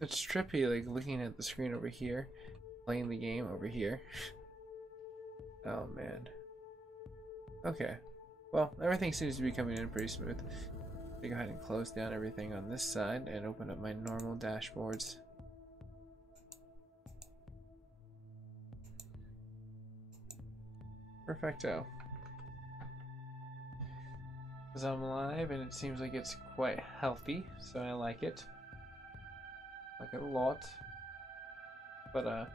It's trippy, like looking at the screen over here, playing the game over here. Oh man. Okay. Well, everything seems to be coming in pretty smooth. Let me go ahead and close down everything on this side and open up my normal dashboards. Perfecto. Because I'm live and it seems like it's quite healthy, so I like it. Like it a lot. But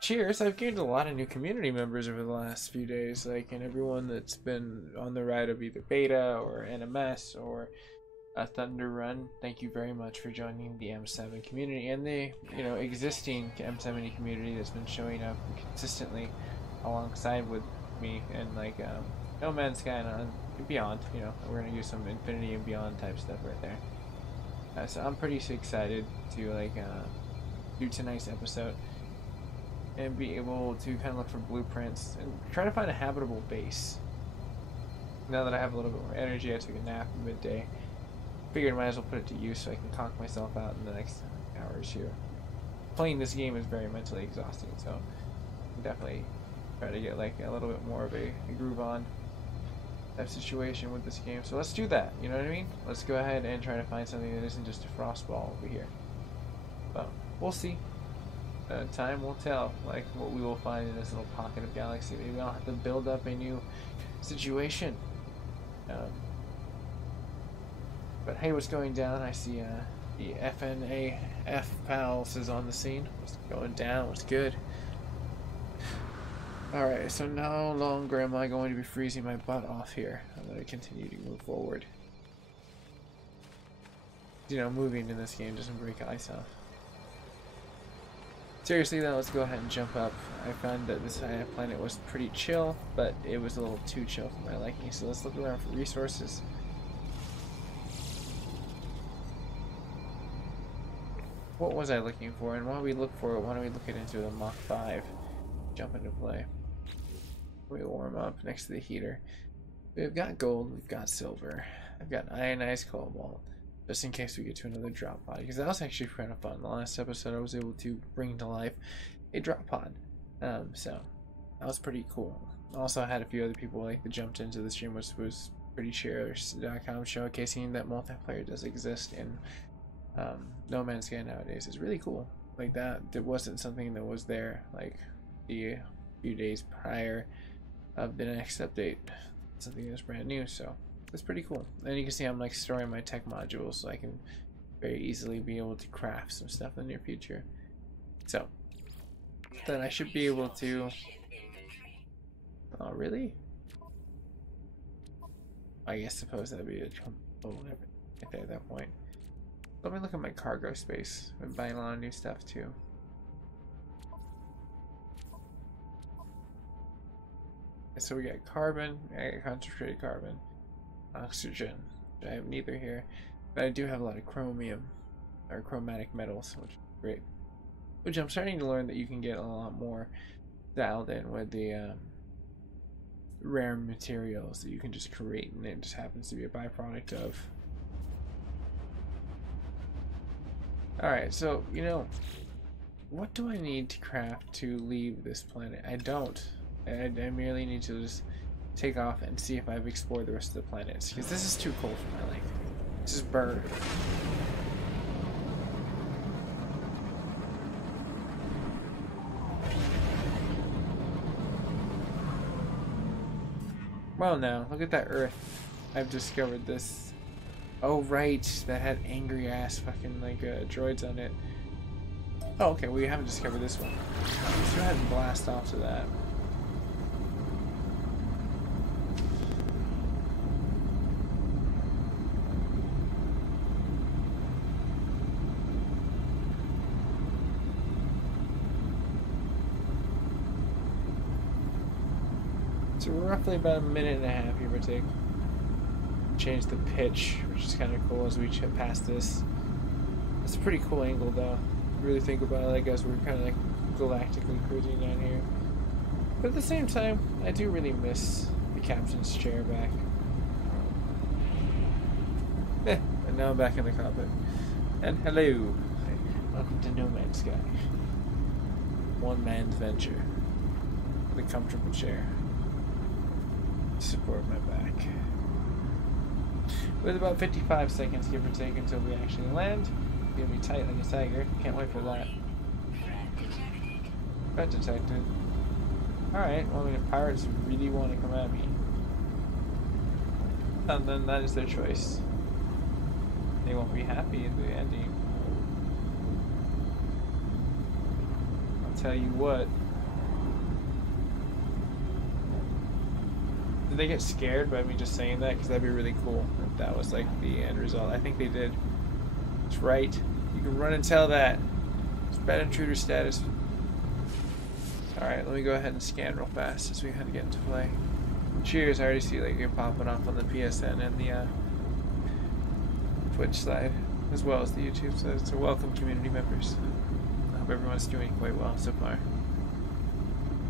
cheers, I've gained a lot of new community members over the last few days, like, and everyone that's been on the ride of either beta or NMS or a Thunder Run. Thank you very much for joining the M7 community and the, you know, existing M70 community that's been showing up consistently alongside with me and like No Man's Sky and Beyond. You know, we're gonna use some Infinity and Beyond type stuff right there. So I'm pretty excited to like do tonight's episode and be able to kind of look for blueprints and try to find a habitable base. Now that I have a little bit more energy, I took a nap at midday. Figured I might as well put it to use so I can conk myself out in the next hour or two. Playing this game is very mentally exhausting, so I'm definitely try to get like a little bit more of a groove on type situation with this game. So let's do that, you know what I mean? Let's go ahead and try to find something that isn't just a frost ball over here. But we'll see. Time will tell, like, what we will find in this little pocket of galaxy. Maybe I'll have to build up a new situation. But hey, what's going down? I see the FNAF pals is on the scene. What's going down? What's good? Alright, so no longer am I going to be freezing my butt off here. I'm going to continue to move forward. You know, moving in this game doesn't break ice off. Seriously though, let's go ahead and jump up. I found that this planet was pretty chill, but it was a little too chill for my liking, so let's look around for resources. What was I looking for? And while we look for it, why don't we look it into the Mach 5? Jump into play. We warm up next to the heater. We've got gold, we've got silver. I've got ionized cobalt, just in case we get to another drop pod, because that was actually kind of fun. The last episode I was able to bring to life a drop pod, so that was pretty cool. Also, I had a few other people like that jumped into the stream, which was pretty cheers.com, showcasing that multiplayer does exist in No Man's Sky nowadays. It's really cool. Like that wasn't something that was there like the few days prior of the next update. Something that's brand new, so it's pretty cool. And you can see I'm like storing my tech modules so I can very easily be able to craft some stuff in the near future. So then I should be able to. Oh really? I guess suppose that'd be a whatever at that point. Let me look at my cargo space. I'm buying a lot of new stuff too. So we got carbon, I got concentrated carbon, oxygen, which I have neither here, but I do have a lot of chromium, or chromatic metals, which is great. Which I'm starting to learn that you can get a lot more dialed in with the rare materials that you can just create, and it just happens to be a byproduct of. Alright, so, you know, what do I need to craft to leave this planet? I don't. I merely need to just take off and see if I've explored the rest of the planets, because this is too cold for my liking. This is burn. Well now, look at that Earth. I've discovered this. Oh right, that had angry ass fucking like droids on it. Oh okay, we haven't discovered this one. Let's go ahead and blast off to that. So we're roughly about a minute and a half, give or take. Change the pitch, which is kind of cool as we chip past this. It's a pretty cool angle though. Really think about it, like as we're kind of like galactically cruising down here. But at the same time, I do really miss the captain's chair back. And now I'm back in the cockpit. And hello. Welcome to No Man's Sky. One man's venture. The comfortable chair. Support my back. With about 55 seconds, give or take, until we actually land. It's gonna be tight like a tiger. Can't wait for that. Threat detected. Alright, well, I mean, if pirates really want to come at me, and then that is their choice. They won't be happy in the ending. I'll tell you what. Did they get scared by me just saying that? Because that'd be really cool if that was like the end result. I think they did. That's right. You can run and tell that. It's bad intruder status. Alright, let me go ahead and scan real fast as we head to get into play. Cheers, I already see like you're popping off on the PSN and the Twitch side, as well as the YouTube side. So welcome, community members. I hope everyone's doing quite well so far.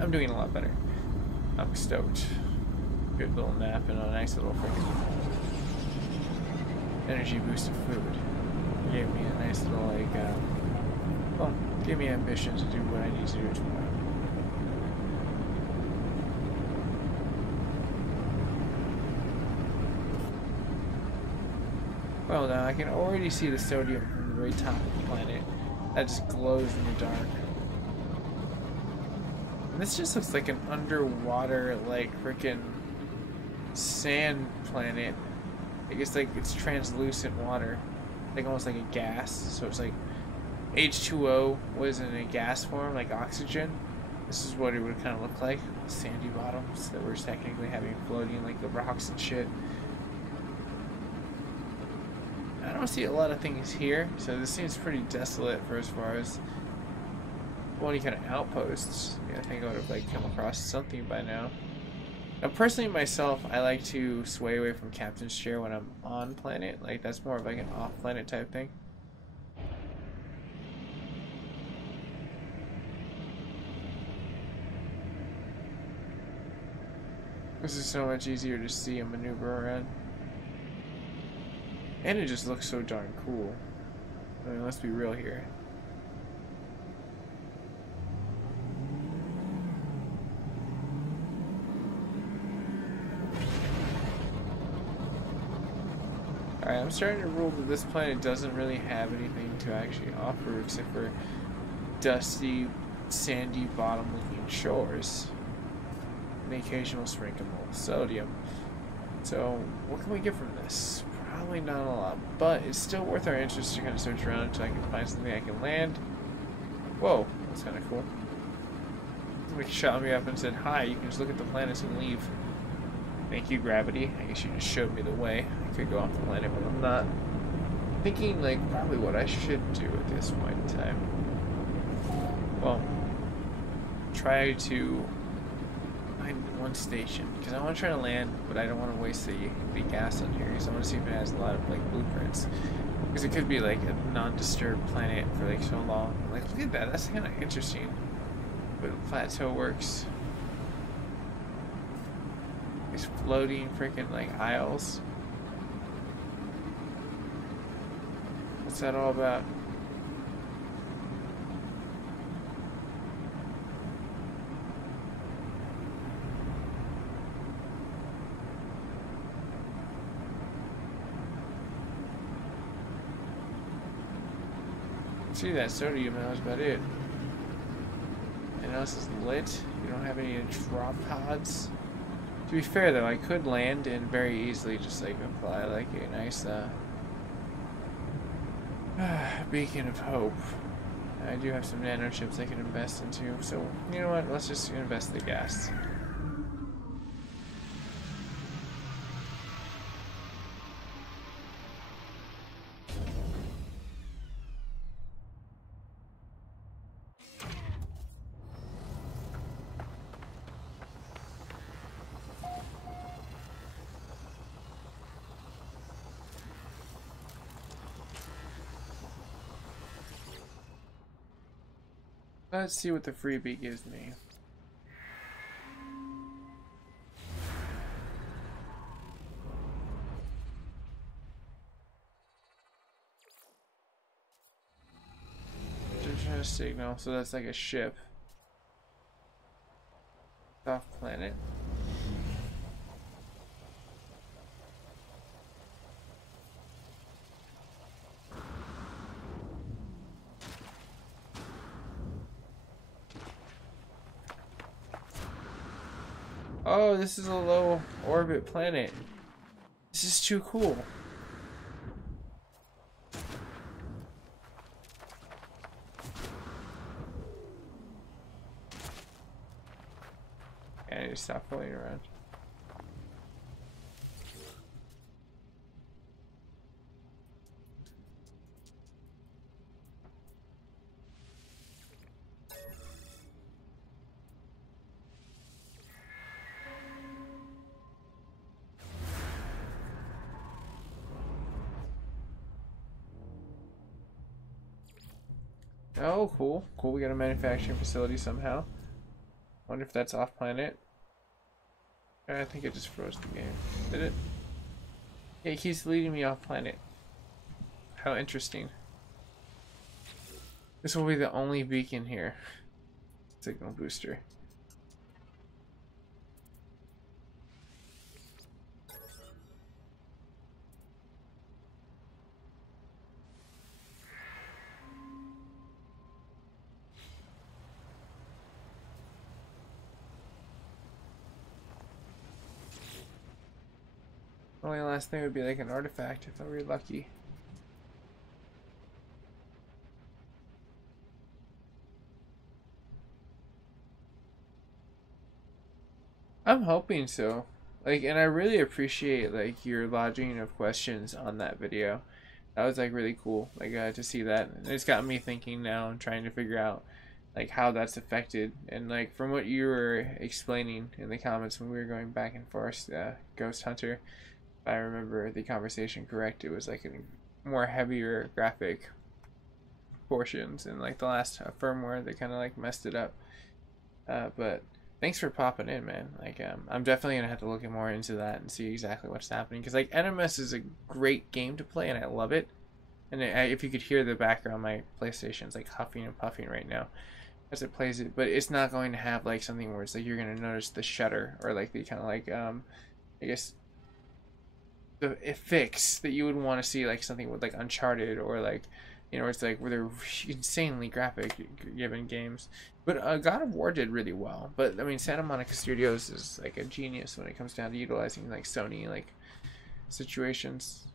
I'm doing a lot better. I'm stoked. Good little nap and a nice little freaking energy boost of food. Gave me a nice little like, well, gave me ambition to do what I need to do tomorrow. Well, now I can already see the sodium from the very top of the planet. That just glows in the dark. And this just looks like an underwater, like, freaking sand planet. I guess, like, it's translucent water. Like, almost like a gas. So it's like H2O was in a gas form, like oxygen. This is what it would kind of look like. Sandy bottoms that we're technically having floating, like the rocks and shit. I don't see a lot of things here, so this seems pretty desolate for as far as any kind of outposts. Yeah, I think I would have like come across something by now. Now, personally, myself, I like to sway away from captain's chair when I'm on planet. Like that's more of like an off-planet type thing. This is so much easier to see and maneuver around. And it just looks so darn cool. I mean, let's be real here. Alright, I'm starting to rule that this planet doesn't really have anything to actually offer except for dusty, sandy, bottom-looking shores. And the occasional sprinkle of sodium. So, what can we get from this? Probably not a lot, but it's still worth our interest to kind of search around until I can find something I can land. Whoa, that's kind of cool. Somebody shot me up and said, "Hi, you can just look at the planets and leave." Thank you, gravity. I guess you just showed me the way. I could go off the planet, but I'm not thinking, like, probably what I should do at this point in time. Well, try to find one station, because I want to try to land, but I don't want to waste the gas on here, because I want to see if it has a lot of, like, blueprints. Because it could be, like, a non-disturbed planet for, like, so long. Like, look at that. That's kind of interesting. But the plateau works. These floating freaking like isles. What's that all about? See that sodium, that was about it. And else is lit. You don't have any drop pods. To be fair though, I could land and very easily just like apply like a nice beacon of hope. I do have some nanochips I can invest into, so you know what, let's just invest the gas. Let's see what the freebie gives me. distress signal, so that's like a ship. Off planet. Oh, this is a low orbit planet. This is too cool. I need to stop fooling around. Oh, cool. Cool, we got a manufacturing facility somehow. Wonder if that's off planet. I think it just froze the game. Did it? Yeah, it keeps leading me off planet. How interesting. This will be the only beacon here. Signal booster. Only last thing would be like an artifact if I were lucky. I'm hoping so. Like, and I really appreciate like your lodging of questions on that video. That was like really cool. Like to see that. And it's got me thinking now and trying to figure out like how that's affected. And like from what you were explaining in the comments when we were going back and forth, Ghost Hunter. If I remember the conversation correct, it was like a more heavier graphic portions, and like the last firmware they kind of like messed it up. But thanks for popping in, man. Like I'm definitely gonna have to look more into that and see exactly what's happening, because like NMS is a great game to play and I love it. And if you could hear the background, my PlayStation's like huffing and puffing right now as it plays it, but it's not going to have like something where it's like you're gonna notice the shutter or like the kind of like I guess the fix that you would want to see, like something with like Uncharted or like, you know, it's like where they're insanely graphic given games. But God of War did really well. But I mean, Santa Monica Studios is like a genius when it comes down to utilizing like Sony like situations.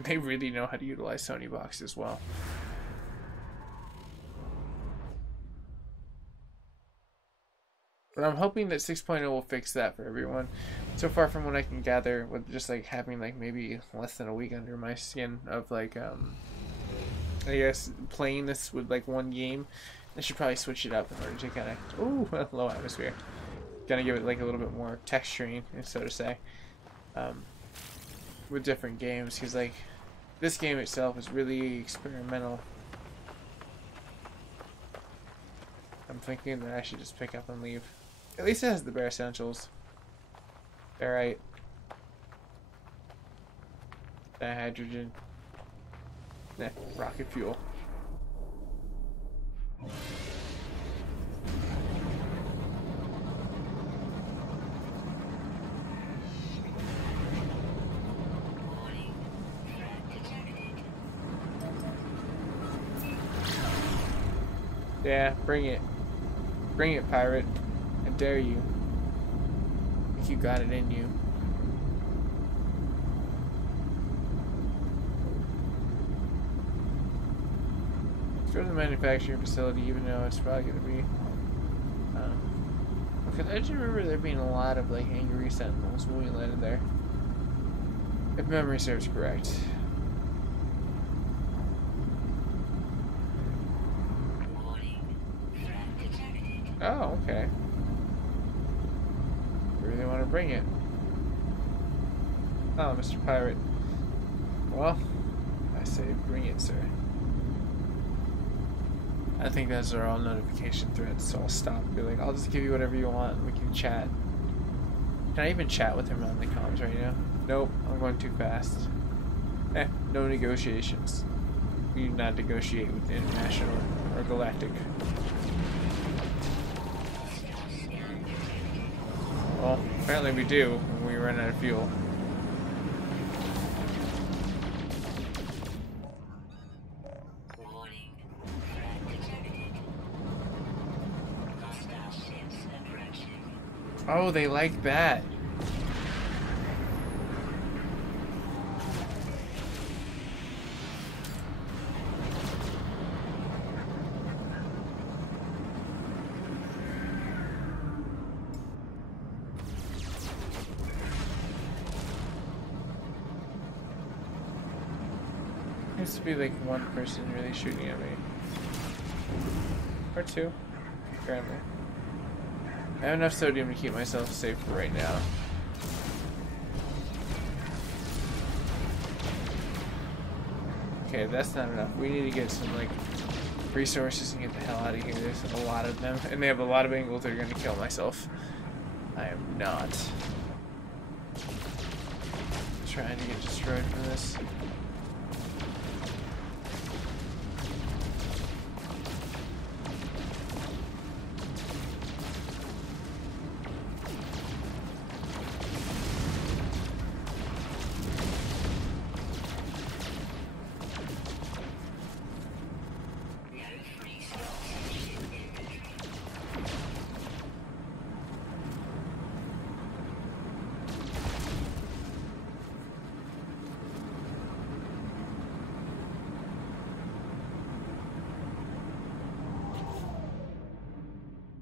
They really know how to utilize Sony box as well. But I'm hoping that 6.0 will fix that for everyone. So far from what I can gather, with just like having like maybe less than a week under my skin of like I guess playing this with like one game, I should probably switch it up in order to kind of low atmosphere, kind of give it like a little bit more texturing, so to say, with different games, because like this game itself is really experimental. I'm thinking that I should just pick up and leave. At least it has the bare essentials. Barite. Dihydrogen. Nah, rocket fuel. Yeah, bring it. Bring it, pirate. I dare you. I think you got it in you. Let's go to the manufacturing facility, even though it's probably going to be... because I just remember there being a lot of like angry sentinels when we landed there. If memory serves correct. Oh, okay. You really want to bring it. Oh, Mr. Pirate. Well, I say bring it, sir. I think those are all notification threads, so I'll stop and be like, I'll just give you whatever you want and we can chat. Can I even chat with him on the comms right now? Nope, I'm going too fast. No negotiations. we do not negotiate with international or galactic. Well, apparently we do when we run out of fuel. Oh, they like that. Seems to be like one person really shooting at me. Or two, apparently. I have enough sodium to keep myself safe for right now. Okay, that's not enough. We need to get some, like, resources and get the hell out of here. There's a lot of them, and they have a lot of angles that are going to kill myself. I am not trying to get destroyed from this.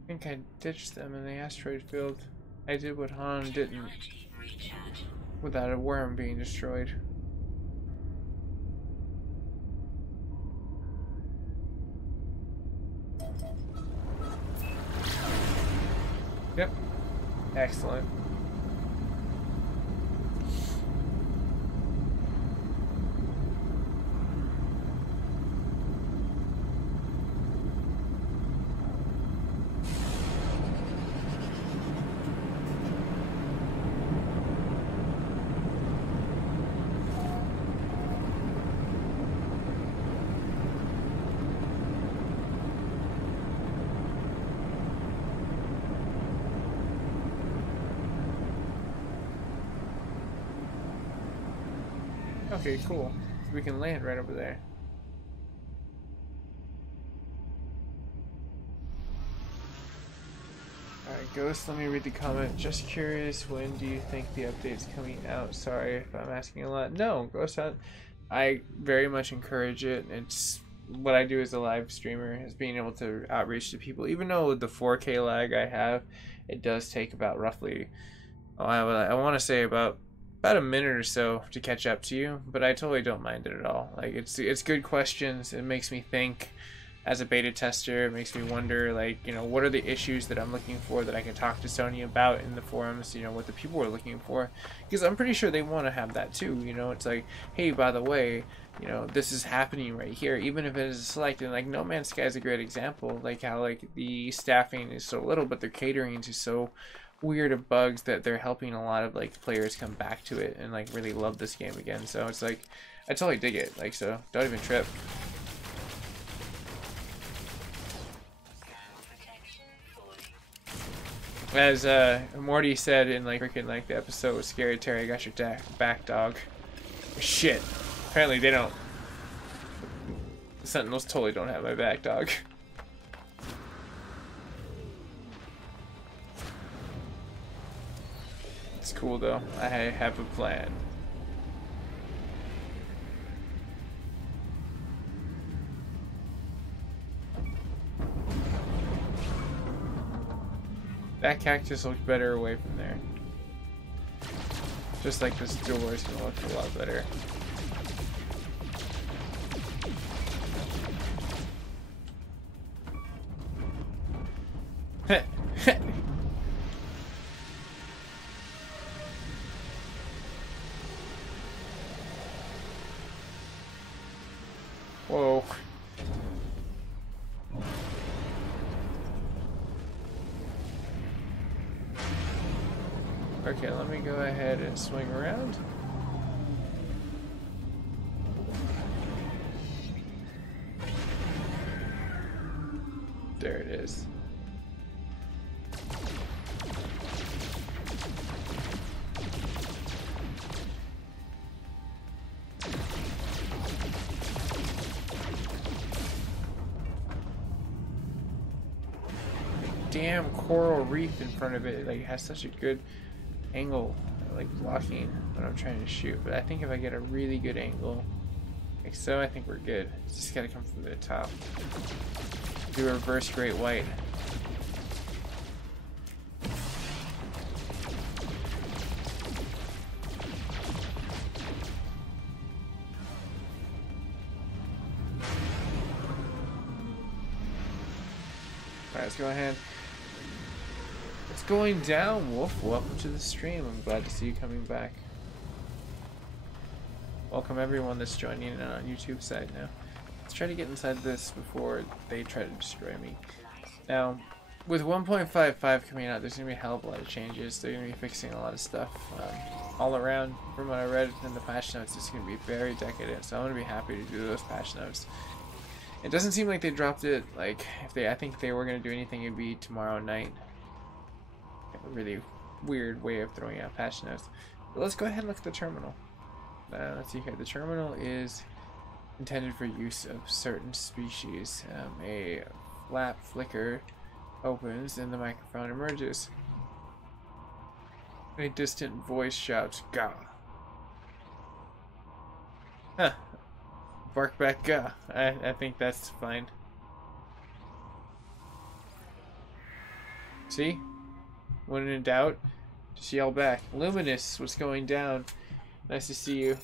I think I ditched them in the asteroid field. I did what Han didn't, without a worm being destroyed. Yep. Excellent. Okay, cool. So we can land right over there. Alright, Ghost, let me read the comment. Just curious, when do you think the update's coming out? Sorry if I'm asking a lot. No, Ghost, I very much encourage it. It's what I do as a live streamer, is being able to outreach to people. Even though with the 4K lag I have, it does take about roughly, I want to say about a minute or so to catch up to you, but I totally don't mind it at all. Like, it's good questions. It makes me think as a beta tester. It makes me wonder, like, you know, what are the issues that I'm looking for that I can talk to Sony about in the forums, you know, what the people are looking for, because I'm pretty sure they want to have that too. You know, it's like, hey, by the way, you know, this is happening right here, even if it is selected. Like, No Man's Sky is a great example, like how, like, the staffing is so little, but their catering is so weird of bugs that they're helping a lot of, like, players come back to it and, like, really love this game again. So it's like, I totally dig it. Like, so don't even trip. As Morty said in, like, freaking, like, the episode with Scary Terry, I got your back, dog. Shit. Apparently they don't. The Sentinels totally don't have my back, dog. It's cool though. I have a plan. That cactus looks better away from there. Just like this door is gonna look a lot better. Whoa. Okay, let me go ahead and swing around. damn coral reef in front of it. Like, it has such a good angle, like blocking what I'm trying to shoot. But I think if I get a really good angle, like so, I think we're good. It's just gotta come from the top. Do a reverse great white. Alright, let's go ahead. It's going down, Wolf. Welcome to the stream. I'm glad to see you coming back. Welcome everyone that's joining in on YouTube side now. Let's try to get inside this before they try to destroy me. Now, with 1.55 coming out, there's going to be a hell of a lot of changes. They're going to be fixing a lot of stuff all around. From what I read in the patch notes, it's going to be very decadent, so I'm going to be happy to do those patch notes. It doesn't seem like they dropped it, like, I think if they were going to do anything, it'd be tomorrow night. A really weird way of throwing out patch notes. But let's go ahead and look at the terminal. Let's see here. The terminal is intended for use of certain species. A flap flicker opens and the microphone emerges. A distant voice shouts, "Gah!" Huh. Bark back, "Gah." I think that's fine. See? When in doubt, just yell back. Luminous, what's going down? Nice to see you.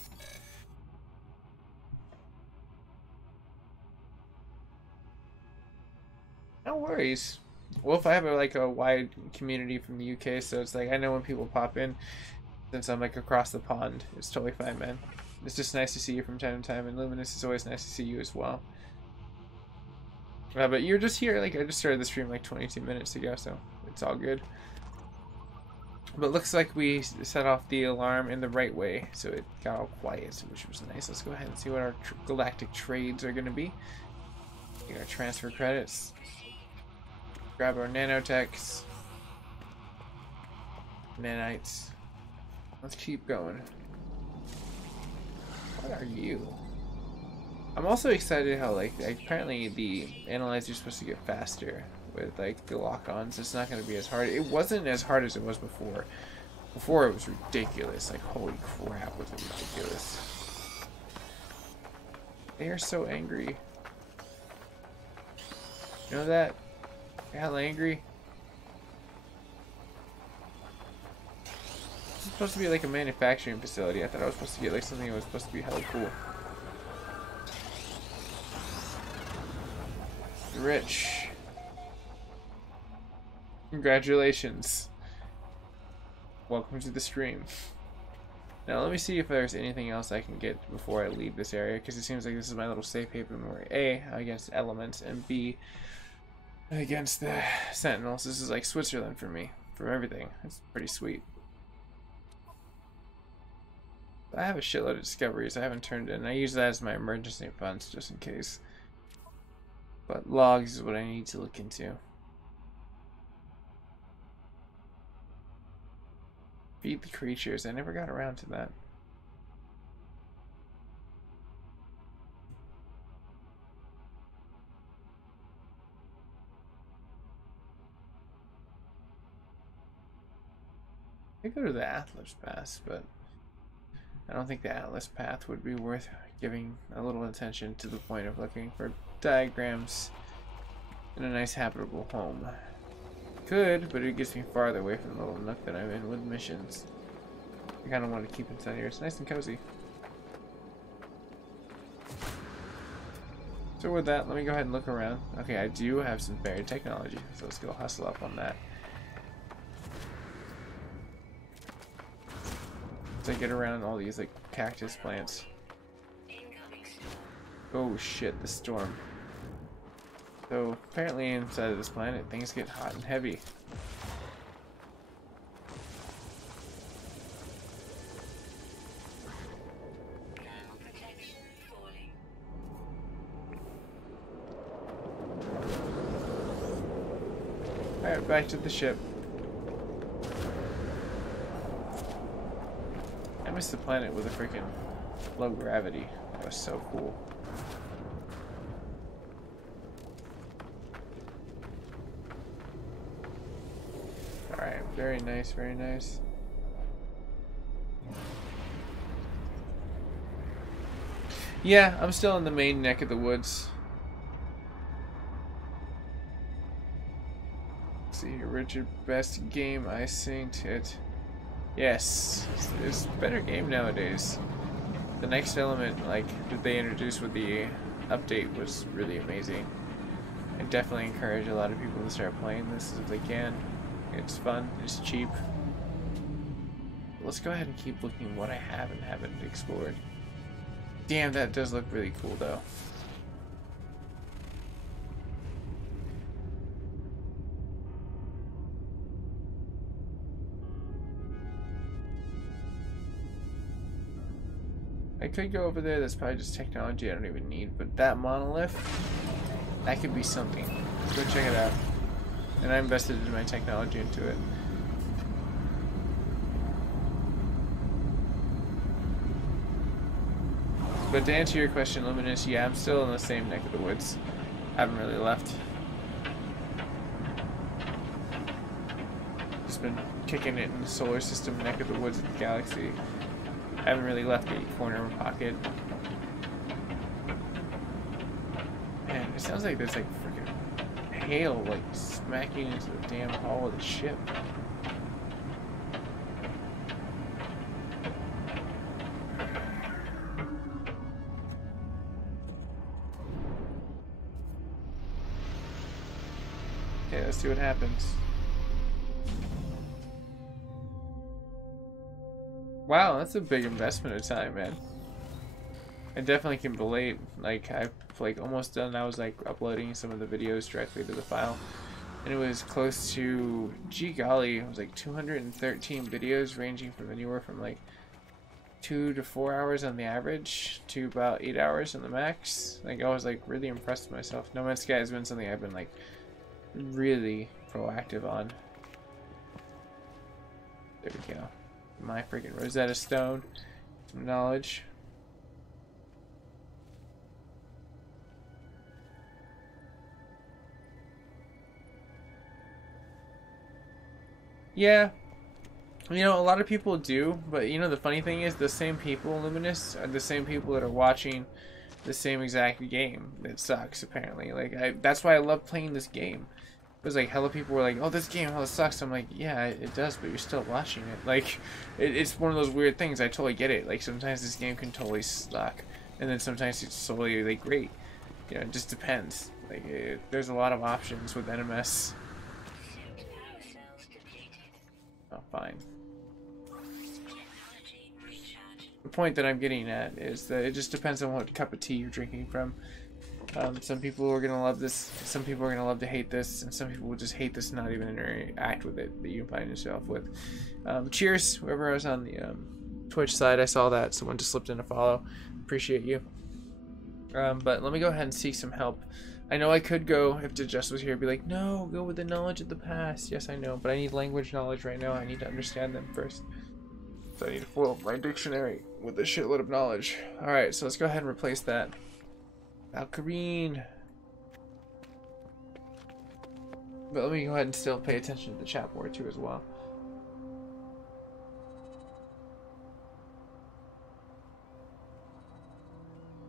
No worries. Well, if I have a wide community from the UK, so it's like I know when people pop in, since I'm like across the pond, it's totally fine, man. It's just nice to see you from time to time, and Luminous is always nice to see you as well. But you're just here, like I just started the stream like 22 minutes ago, so it's all good. But looks like we set off the alarm in the right way, so it got all quiet, which was nice. Let's go ahead and see what our galactic trades are going to be. Get our transfer credits. Grab our nanotechs. Nanites. Let's keep going. What are you? I'm also excited how like apparently the analyzer is supposed to get faster with like the lock-ons. It's not going to be as hard. It wasn't as hard as it was before. Before it was ridiculous. Like holy crap, was it ridiculous? They are so angry. You know that? They're hella angry. This is supposed to be like a manufacturing facility. I thought I was supposed to get like something that was supposed to be hella cool. Rich. Congratulations. Welcome to the stream. Now let me see if there's anything else I can get before I leave this area, because it seems like this is my little safe haven where A, against elements, and B, against the sentinels. This is like Switzerland for me, for everything. It's pretty sweet. I have a shitload of discoveries I haven't turned in. I use that as my emergency funds just in case. But logs is what I need to look into. Feed the creatures. I never got around to that. I go to the Atlas Pass, but I don't think the Atlas path would be worth giving a little attention to the point of looking for diagrams in a nice habitable home. Could, but it gets me farther away from the little nook that I'm in with missions. I kind of want to keep inside here. It's nice and cozy. So with that, let me go ahead and look around. Okay, I do have some buried technology, so let's go hustle up on that. So I get around all these like cactus plants. Oh shit, the storm. So apparently inside of this planet things get hot and heavy. Alright, back to the ship. I miss the planet with a freaking low gravity. That was so cool. Very nice, very nice. Yeah, I'm still in the main neck of the woods. Let's see here, Richard, best game I synced it. Yes, it's a better game nowadays. The next element, like, that they introduced with the update was really amazing. I definitely encourage a lot of people to start playing this if they can. It's fun, it's cheap. Let's go ahead and keep looking what I have and haven't explored. Damn, that does look really cool though. I could go over there, that's probably just technology I don't even need, but that monolith, that could be something. Go check it out. And I invested in my technology into it. But to answer your question, Luminous, yeah, I'm still in the same neck of the woods. Haven't really left. Just been kicking it in the solar system neck of the woods of the galaxy. Haven't really left the corner of my pocket. Man, it sounds like there's like freaking hail like smacking into the damn hull of the ship. Okay, let's see what happens. Wow, that's a big investment of time, man. I definitely can relate. Like, I've like almost done. I was like uploading some of the videos directly to the file, and it was close to, gee golly, it was like 213 videos, ranging from anywhere from like 2 to 4 hours on the average to about 8 hours on the max. Like, I was like really impressed with myself. No Man's Sky has been something I've been like really proactive on. There we go. My freaking Rosetta Stone. Some knowledge. Yeah. You know, a lot of people do, but you know the funny thing is the same people, Luminous, are the same people that are watching the same exact game that sucks, apparently. Like, that's why I love playing this game. It was like hella people were like, oh, this game hella sucks. I'm like, yeah, it does, but you're still watching it. Like, it's one of those weird things. I totally get it. Like, sometimes this game can totally suck, and then sometimes it's totally like great. You know, it just depends. Like, there's a lot of options with NMS. Oh, fine. The point that I'm getting at is that it just depends on what cup of tea you're drinking from. Some people are gonna love this, some people are gonna love to hate this, and some people will just hate this and not even interact with it that you find yourself with. Cheers, whoever was on the Twitch side, I saw that. Someone just slipped in a follow. Appreciate you. But let me go ahead and seek some help. I know I could go, if Just was here, be like, no, go with the knowledge of the past. Yes, I know, but I need language knowledge right now. I need to understand them first. So I need to fill up my dictionary with a shitload of knowledge. Alright, so let's go ahead and replace that. Valkyrene. But let me go ahead and still pay attention to the chat board too as well.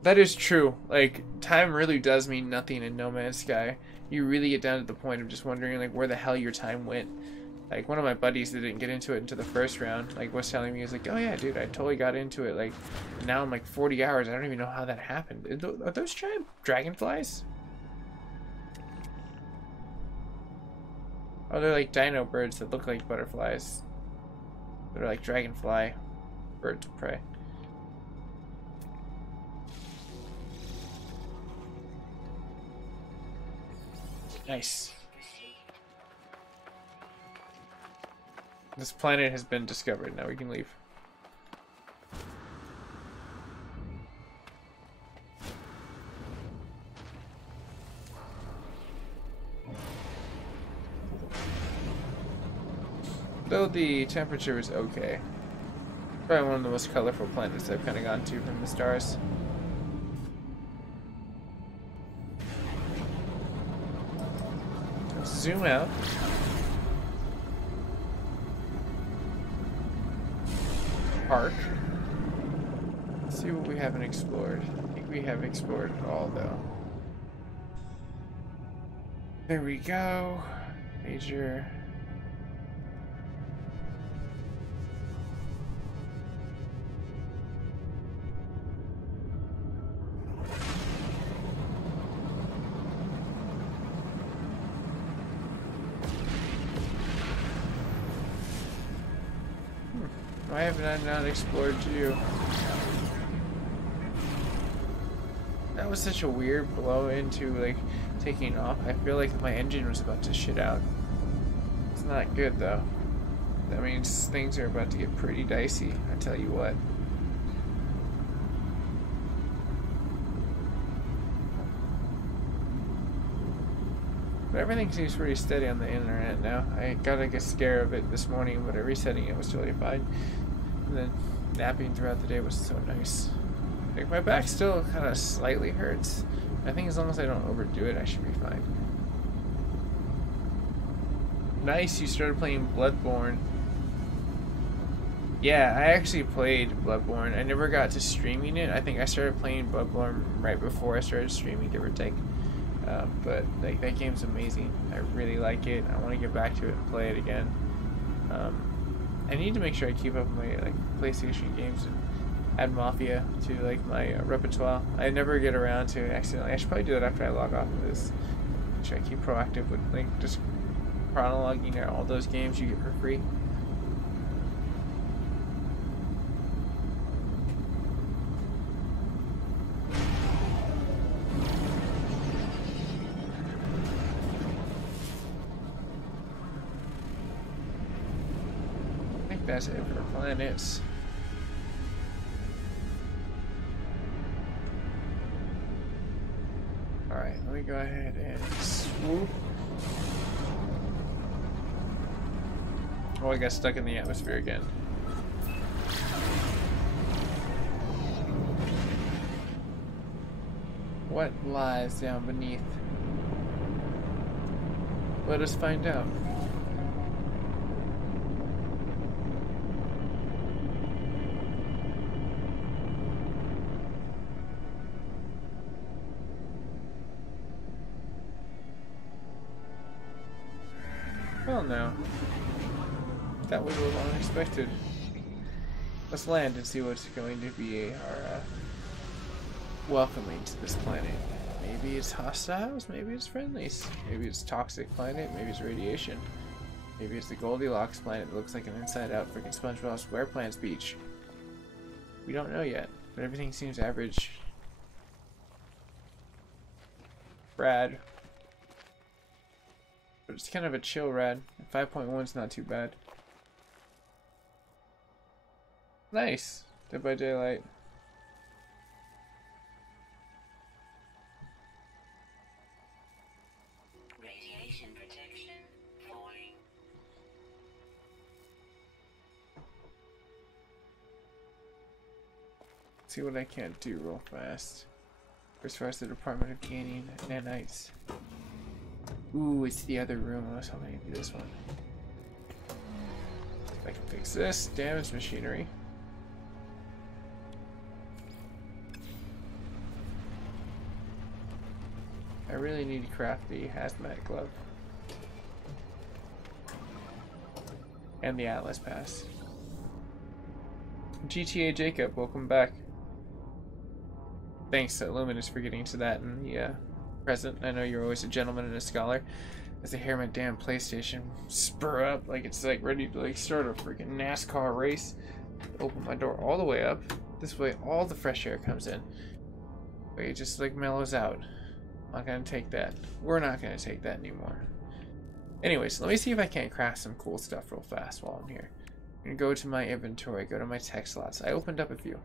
That is true. Like, time really does mean nothing in No Man's Sky. You really get down to the point of just wondering like where the hell your time went. Like, one of my buddies that didn't get into it into the first round, like, was telling me, he was like, oh yeah, dude, I totally got into it, like, now I'm like 40 hours, I don't even know how that happened. Are those giant dragonflies? Oh, they're like dino birds that look like butterflies. They're like dragonfly birds of prey. Nice. This planet has been discovered. Now we can leave. Though the temperature is okay. Probably one of the most colorful planets I've kind of gone to from the stars. Let's zoom out. park. Let's see what we haven't explored. I think we have explored it all though. There we go. Major. Why have I not explored you? That was such a weird blow into like taking off. I feel like my engine was about to shit out. It's not good though. That means things are about to get pretty dicey, I tell you what. But everything seems pretty steady on the internet now. I got like a scare of it this morning, but resetting it was totally fine. And then napping throughout the day was so nice. Like my back still kind of slightly hurts. I think as long as I don't overdo it, I should be fine. Nice, you started playing Bloodborne. Yeah, I actually played Bloodborne. I never got to streaming it. I think I started playing Bloodborne right before I started streaming, give or take. But like that game's amazing. I really like it. I want to get back to it and play it again. I need to make sure I keep up my like PlayStation games and add Mafia to like my repertoire. I never get around to it accidentally. I should probably do that after I log off of this. Should I keep proactive with like just chronologing all those games you get for free? That's it for planets. Alright, let me go ahead and swoop. Oh, I got stuck in the atmosphere again. What lies down beneath? Let us find out. Well, no. That was a little unexpected. Let's land and see what's going to be our welcoming to this planet. Maybe it's hostiles, maybe it's friendlies, maybe it's toxic planet, maybe it's radiation. Maybe it's the Goldilocks planet that looks like an inside-out freaking SpongeBob SquarePants beach. We don't know yet, but everything seems average. Brad. But it's kind of a chill rad. 5.1 is not too bad. Nice. Dead by Daylight. Radiation protection falling. Let's see what I can't do real fast. As far as the Department of Gaining Nanites. Ooh, it's the other room. I was hoping to do this one. If I can fix this. Damaged machinery. I really need to craft the hazmat glove. And the Atlas Pass. GTA Jacob, welcome back. Thanks to Luminous for getting to that in the present. I know you're always a gentleman and a scholar. As I hear my damn PlayStation spur up like it's like ready to like start a freaking NASCAR race. Open my door all the way up. This way all the fresh air comes in. But it just like mellows out. I'm not gonna take that. We're not gonna take that anymore. Anyways, let me see if I can't craft some cool stuff real fast while I'm here. I'm gonna go to my inventory, go to my tech slots. I opened up a few.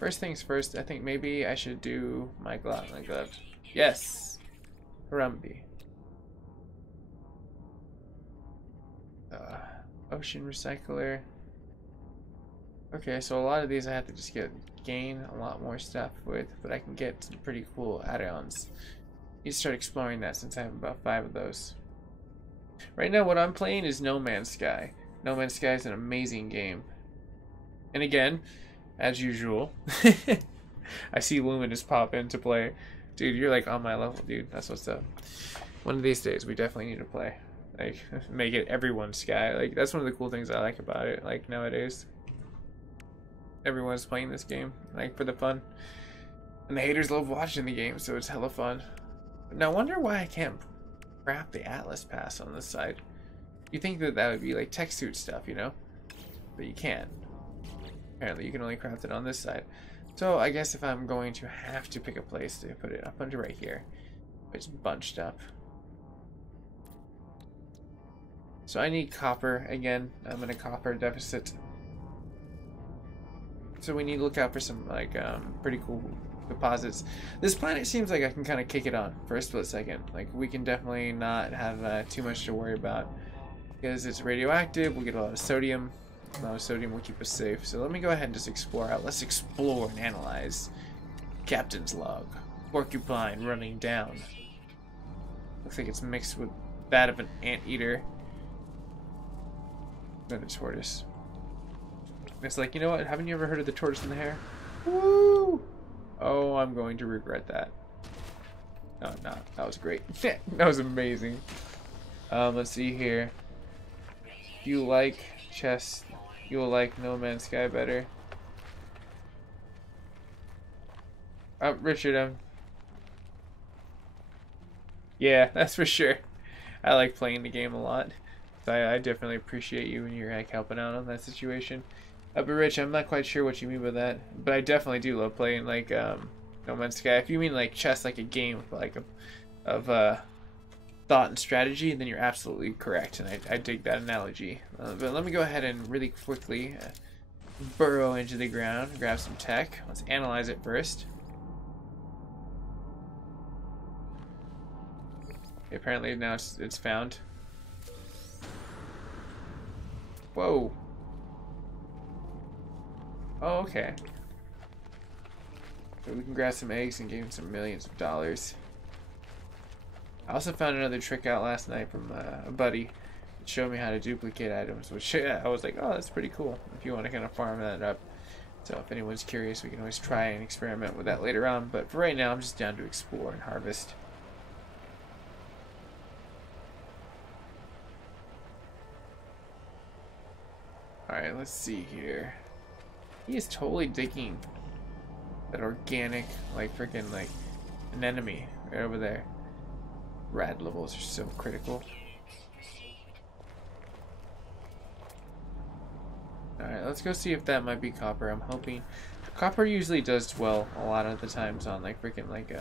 First things first, I think maybe I should do my glove. Yes! Harambe. Ocean recycler. Okay, so a lot of these I have to just gain a lot more stuff with, but I can get some pretty cool add-ons. Need to start exploring that since I have about 5 of those. Right now what I'm playing is No Man's Sky. No Man's Sky is an amazing game. And again, as usual, I see Luminous pop into play. Dude, you're like on my level, dude. That's what's up. One of these days, we definitely need to play. Like, make it everyone's Sky. Like, that's one of the cool things I like about it. Like, nowadays, everyone's playing this game, like, for the fun. And the haters love watching the game, so it's hella fun. Now, I wonder why I can't craft the Atlas Pass on this side. You think that that would be like tech suit stuff, you know? But you can't. Apparently, you can only craft it on this side. So, I guess if I'm going to have to pick a place to put it, I'll put it right here. It's bunched up. So I need copper again. I'm in a copper deficit. So we need to look out for some like pretty cool deposits. This planet seems like I can kind of kick it on for a split second. Like we can definitely not have too much to worry about because it's radioactive. We'll get a lot of sodium. A lot of sodium will keep us safe. So let me go ahead and just explore out. Let's explore and analyze. Captain's log. Porcupine running down. Looks like it's mixed with that of an anteater. Then a tortoise. It's like, you know what? Haven't you ever heard of the tortoise and the hare? Woo! Oh, I'm going to regret that. No, I'm not. That was great. That was amazing. Let's see here. If you like chess, you will like No Man's Sky better. Richard, yeah, that's for sure. I like playing the game a lot. I definitely appreciate you and your like helping out on that situation. But Rich, I'm not quite sure what you mean by that, but I definitely do love playing like No Man's Sky. If you mean like chess, like a game like of thought and strategy, then you're absolutely correct, and I dig that analogy. But let me go ahead and really quickly burrow into the ground, grab some tech. Let's analyze it first. Apparently now it's found. Whoa. Oh, okay. So we can grab some eggs and gain some millions of dollars. I also found another trick out last night from a buddy that showed me how to duplicate items, which I was like, oh, that's pretty cool if you want to kind of farm that up. So if anyone's curious, we can always try and experiment with that later on. But for right now, I'm just down to explore and harvest. Alright, let's see here. He is totally digging that organic, like freaking like an enemy right over there. Rad levels are so critical. Alright, let's go see if that might be copper. I'm hoping. Copper usually does well a lot of the times on like freaking like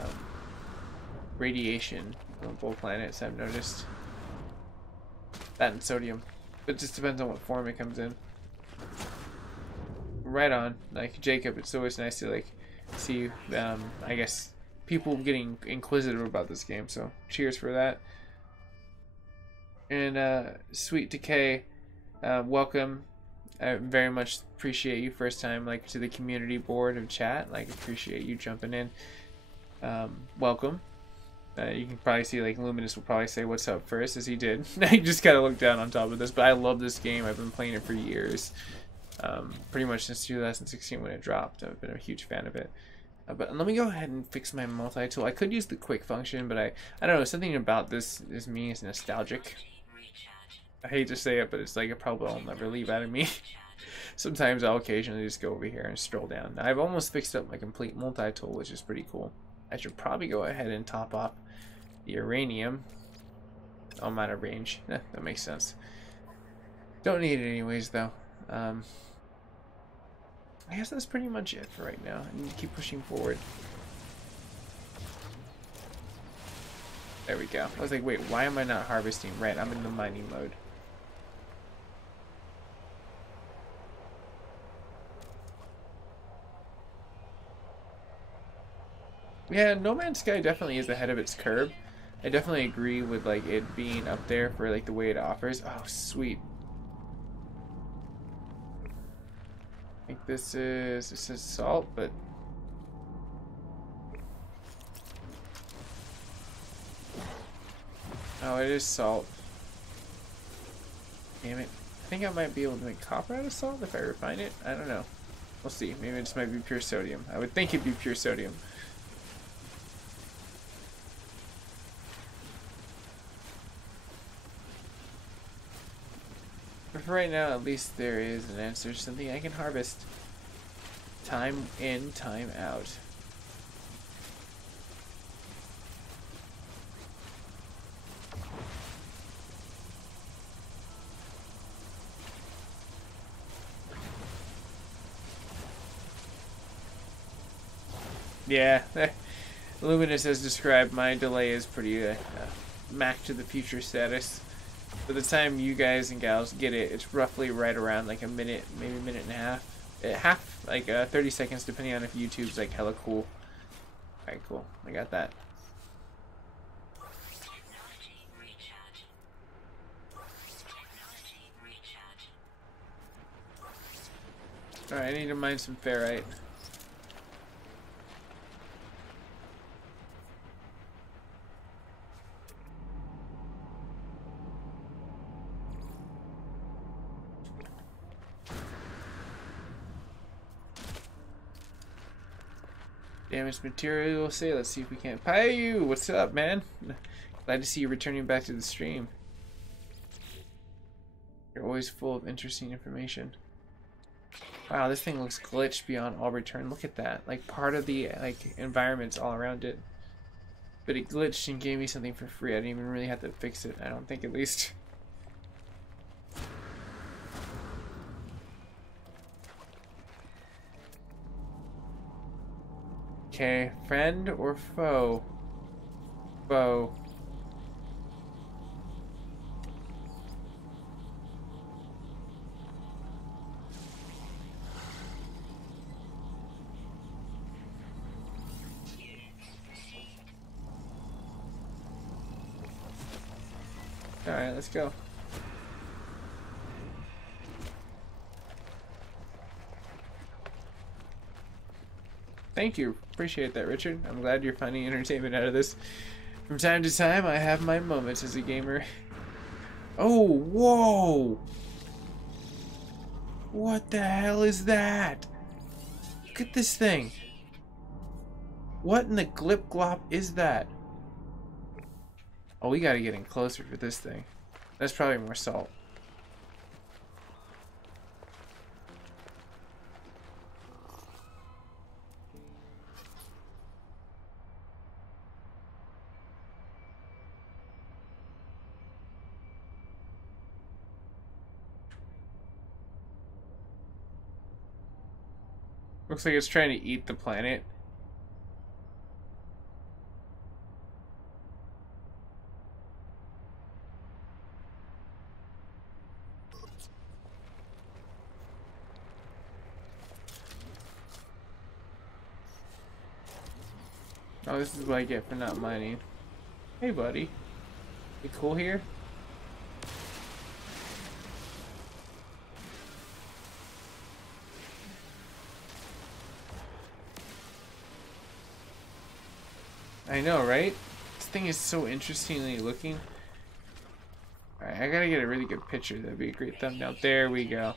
radiation on both planets, I've noticed. That and sodium. It just depends on what form it comes in. Right on. Like Jacob, it's always nice to like see I guess people getting inquisitive about this game, so cheers for that. And Sweet Decay, welcome. I very much appreciate you first time like to the community board of chat. Like appreciate you jumping in. Welcome. You can probably see like Luminous will probably say what's up first, as he did. I just kind of looked down on top of this, but I love this game. I've been playing it for years. Pretty much since 2016 when it dropped. I've been a huge fan of it. But let me go ahead and fix my multi-tool. I could use the quick function, but I don't know, something about this is me is nostalgic. I hate to say it, but it's like it probably will never leave out of me. Sometimes I'll occasionally just go over here and stroll down. Now, I've almost fixed up my complete multi-tool, which is pretty cool. I should probably go ahead and top off the uranium. Oh, I'm out of range. That makes sense. Don't need it anyways, though. I guess that's pretty much it for right now. I need to keep pushing forward. There we go. I was like, wait, why am I not harvesting? Right, I'm in the mining mode. Yeah, No Man's Sky definitely is ahead of its curve. I definitely agree with like it being up there for like the way it offers. Oh, sweet. I think this is salt, but oh, it is salt. Damn it. I think I might be able to make copper out of salt if I refine it. I don't know. We'll see. Maybe it just might be pure sodium. I would think it'd be pure sodium. But for right now, at least there is an answer. Something I can harvest. Time in, time out. Yeah, Luminous has described my delay as pretty Mac to the future status. By the time you guys and gals get it, it's roughly right around like a minute, maybe a minute and a half. Like 30 seconds depending on if YouTube's like hella cool. Alright, cool. I got that. Alright, I need to mine some ferrite. Damaged material, say, let's see if we can't pay you. What's up, man? Glad to see you returning back to the stream. You're always full of interesting information. Wow, this thing looks glitched beyond all return. Look at that. Like part of the environment's all around it. But it glitched and gave me something for free. I didn't even really have to fix it, I don't think, at least. Okay, friend or foe? Foe. Alright, let's go. Thank you. Appreciate that, Richard. I'm glad you're finding entertainment out of this. From time to time, I have my moments as a gamer. Oh, whoa! What the hell is that? Look at this thing. What in the glip glop is that? Oh, we gotta get in closer for this thing. That's probably more salt. Looks like it's trying to eat the planet. Oh, this is what I get for not mining. Hey, buddy. You cool here? I know, right? This thing is so interestingly looking. Alright, I gotta get a really good picture. That'd be a great thumbnail. There we go.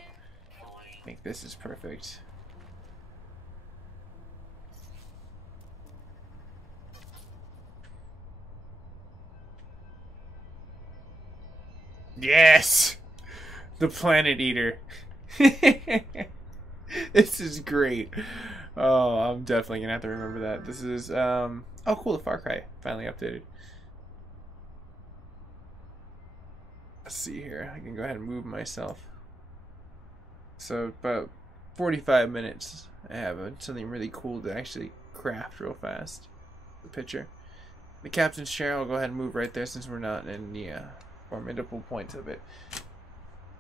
I think this is perfect. Yes! The Planet Eater. This is great. Oh, I'm definitely gonna have to remember that. This is, oh cool, the Far Cry finally updated. Let's see here. I can go ahead and move myself. So, about 45 minutes. I have something really cool to actually craft real fast. The picture. The captain's chair, I'll go ahead and move right there since we're not in the formidable points of it.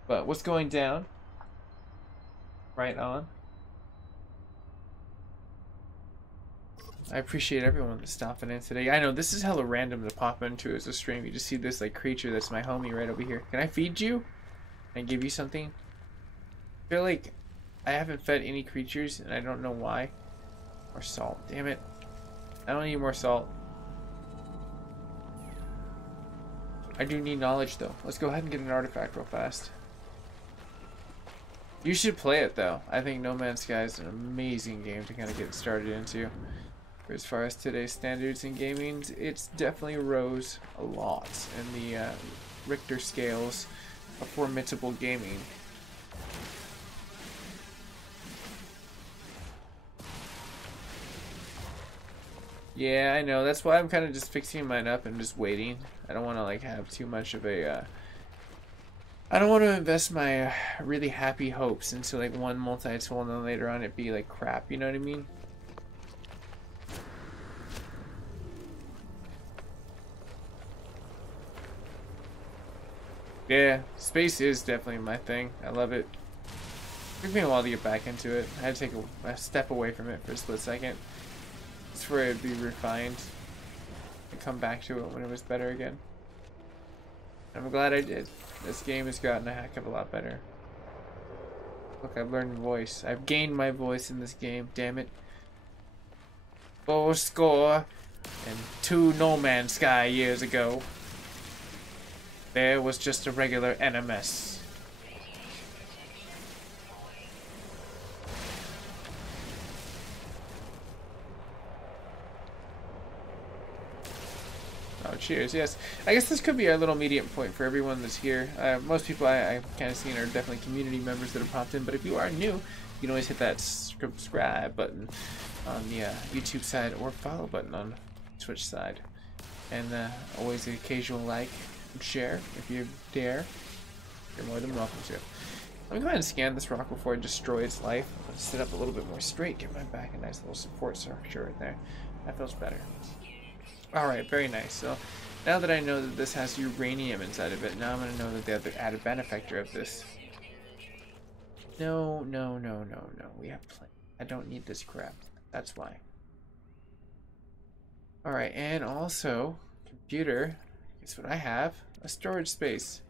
But what's going down? Right on. I appreciate everyone that's stopping in today. I know this is hella random to pop into as a stream. You just see this like creature that's my homie right over here. Can I feed you? Can I give you something? I feel like I haven't fed any creatures and I don't know why. More salt, damn it. I don't need more salt. I do need knowledge though. Let's go ahead and get an artifact real fast. You should play it though. I think No Man's Sky is an amazing game to kind of get started into. As far as today's standards in gaming, it's definitely rose a lot in the Richter scales of formidable gaming. Yeah, I know. That's why I'm kind of just fixing mine up and just waiting. I don't want to like have too much of a I don't want to invest my really happy hopes into like one multi-tool and then later on it be like crap, you know what I mean? Yeah, space is definitely my thing. I love it. It took me a while to get back into it. I had to take a step away from it for a split second. It's for it to be refined and come back to it when it was better again. I'm glad I did. This game has gotten a heck of a lot better. Look, I've learned voice. I've gained my voice in this game, damn it. 4 score and 2 No Man's Sky years ago. There was just a regular NMS. Oh, cheers, yes. I guess this could be our little medium point for everyone that's here. Most people I've kind of seen are definitely community members that have popped in, but if you are new, you can always hit that subscribe button on the YouTube side or follow button on Twitch side. And always the occasional like and share if you dare. You're more than welcome to. Let me go ahead and scan this rock before I destroy its life. I'm going to sit up a little bit more straight, give my back a nice little support structure right there. That feels better. Alright, very nice. So now that I know that this has uranium inside of it, now I'm going to know that they have the added benefactor of this. No. We have plenty. I don't need this crap. That's why. Alright, and also, computer. Guess what I have? A storage space.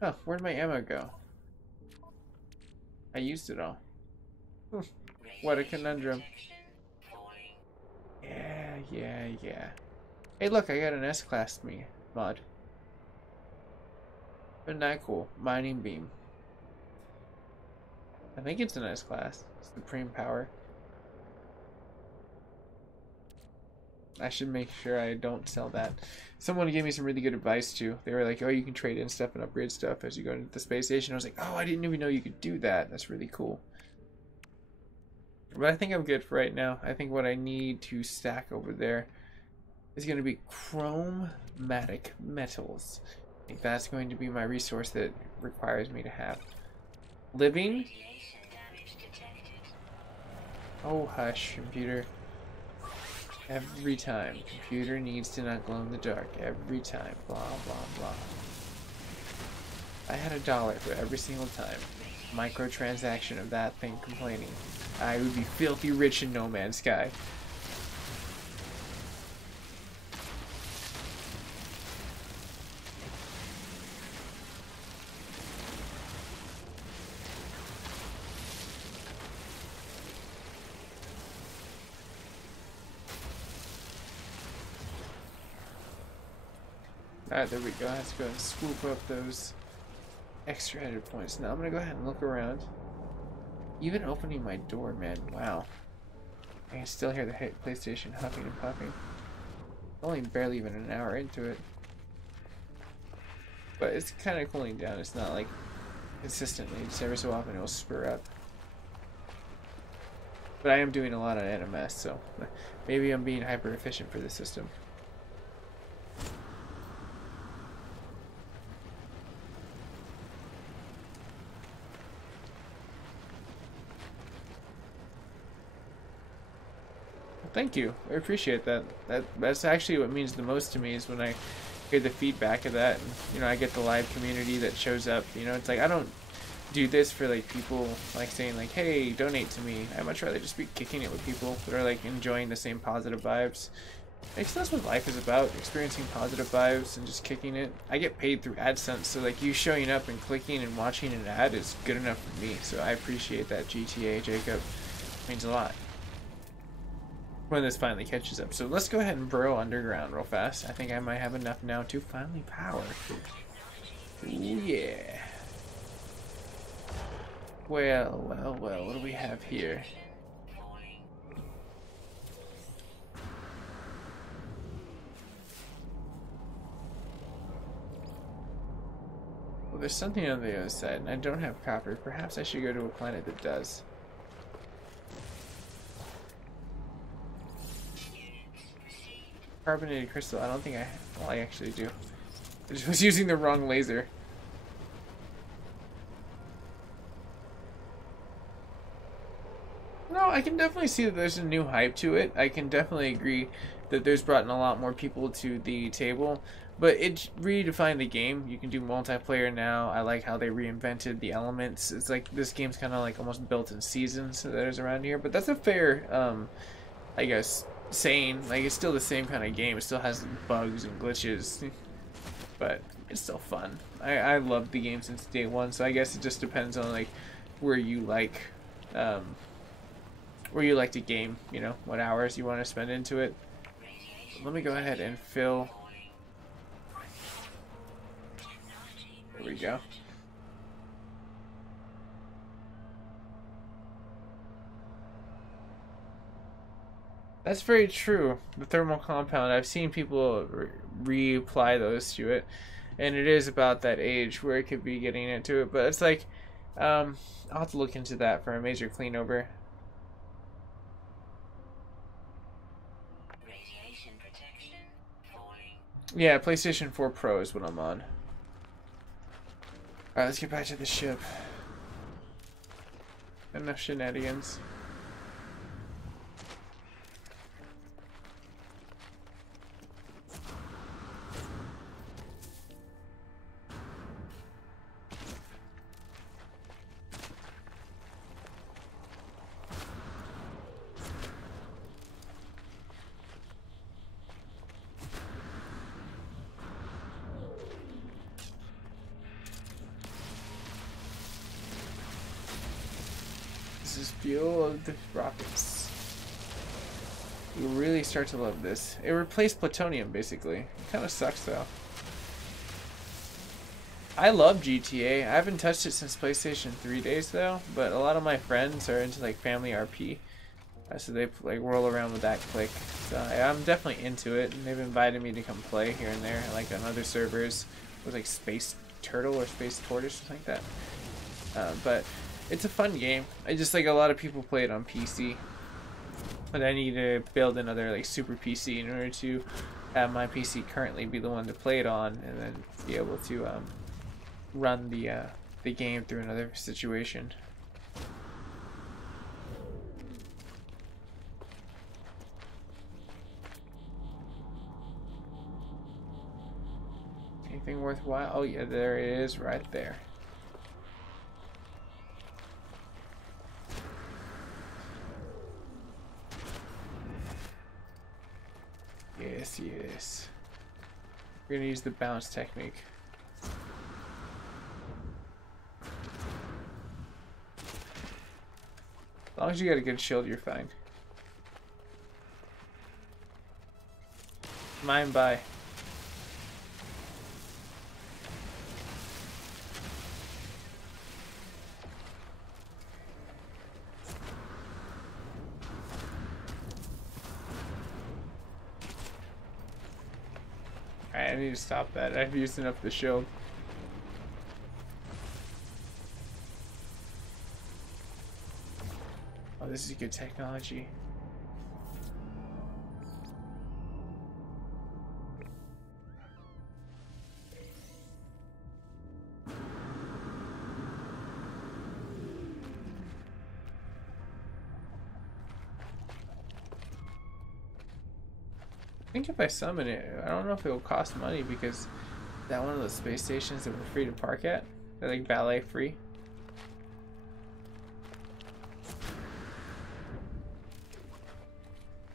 Oh, where'd my ammo go? I used it all. What a conundrum. Yeah. Hey, look, I got an S-Class mod. Isn't that cool? Mining beam. I think it's an S-Class. Supreme power. I should make sure I don't sell that. Someone gave me some really good advice too. They were like, oh, you can trade in stuff and upgrade stuff as you go into the space station. I was like, oh, I didn't even know you could do that. That's really cool. But I think I'm good for right now. I think what I need to stack over there is going to be chromatic metals. I think that's going to be my resource that requires me to have. Living? Oh, hush, computer. Every time. Computer needs to not glow in the dark. Every time. Blah, blah, blah. I had $1 for every single time. Microtransaction of that thing complaining. I would be filthy rich in No Man's Sky. Alright, there we go. Let's go and swoop up those extra added points. Now I'm gonna go ahead and look around. Even opening my door, man, wow. I can still hear the PlayStation huffing and puffing. Only barely even an hour into it. But it's kind of cooling down. It's not like consistently. Just every so often it'll spur up. But I am doing a lot on NMS, so maybe I'm being hyper efficient for this system. Thank you. I appreciate that. That's actually what means the most to me is when I hear the feedback of that. And, you know, I get the live community that shows up. You know, it's like I don't do this for like people like saying like, hey, donate to me. I'd much rather just be kicking it with people that are like enjoying the same positive vibes. Like, that's what life is about, experiencing positive vibes and just kicking it. I get paid through AdSense, so like you showing up and clicking and watching an ad is good enough for me. So I appreciate that, GTA Jacob. It means a lot. When this finally catches up. So let's go ahead and burrow underground real fast. I think I might have enough now to finally power. Ooh, yeah. Well, well, well, what do we have here? Well, there's something on the other side, and I don't have copper. Perhaps I should go to a planet that does. Carbonated crystal, I don't think I... Well, I actually do. I just was using the wrong laser. No, I can definitely see that there's a new hype to it. I can definitely agree that there's brought in a lot more people to the table. But it redefined the game. You can do multiplayer now. I like how they reinvented the elements. It's like this game's kind of like almost built in seasons that is around here. But that's a fair, I guess, saying. Like, it's still the same kind of game. It still has bugs and glitches. But it's still fun. I loved the game since day one. So I guess it just depends on like where you like to game, you know, what hours you want to spend into it. Let me go ahead and fill. There we go. That's very true. The thermal compound, I've seen people reapply those to it, and it is about that age where it could be getting into it, but it's like, I'll have to look into that for a major clean over. Yeah, PlayStation 4 Pro is what I'm on. Alright, let's get back to the ship. Enough shenanigans. This is fuel of the rockets. You really start to love this. It replaced plutonium, basically. It kind of sucks, though. I love GTA. I haven't touched it since PlayStation 3 days, though. But a lot of my friends are into, like, family RP. So they, like, roll around with that click. So I'm definitely into it. And they've invited me to come play here and there. Like, on other servers. It was, like, Space Turtle or Space Tortoise, something like that. But it's a fun game. I just like a lot of people play it on PC, but I need to build another like super PC in order to have my PC currently be the one to play it on, and then be able to run the game through another situation. Anything worthwhile? Oh yeah, there it is, right there. Yes, yes. We're gonna use the bounce technique. As long as you got a good shield, you're fine. Mine by. Alright, I need to stop that. I've used enough of the shield. Oh, this is good technology. I think if I summon it, I don't know if it will cost money because that one of those space stations that we're free to park at, they're like valet free.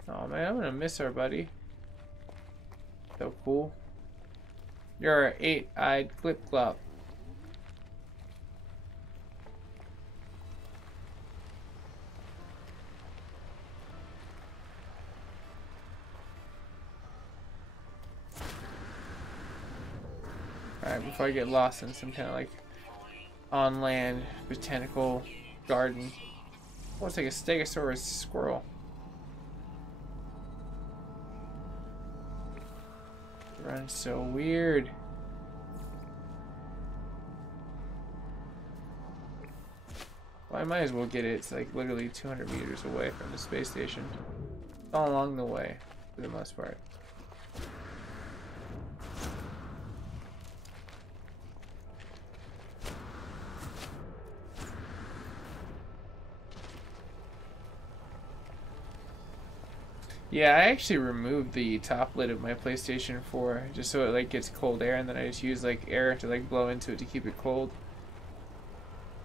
Oh man, I'm gonna miss our buddy. So cool. You're an 8-eyed flip-flop. Alright, before I get lost in some kind of like on land botanical garden. Oh, it's like a stegosaurus squirrel. Runs so weird. Well, I might as well get it. It's like literally 200 meters away from the space station. All along the way, for the most part. Yeah, I actually removed the top lid of my PlayStation 4 just so it like gets cold air, and then I just use like air to like blow into it to keep it cold.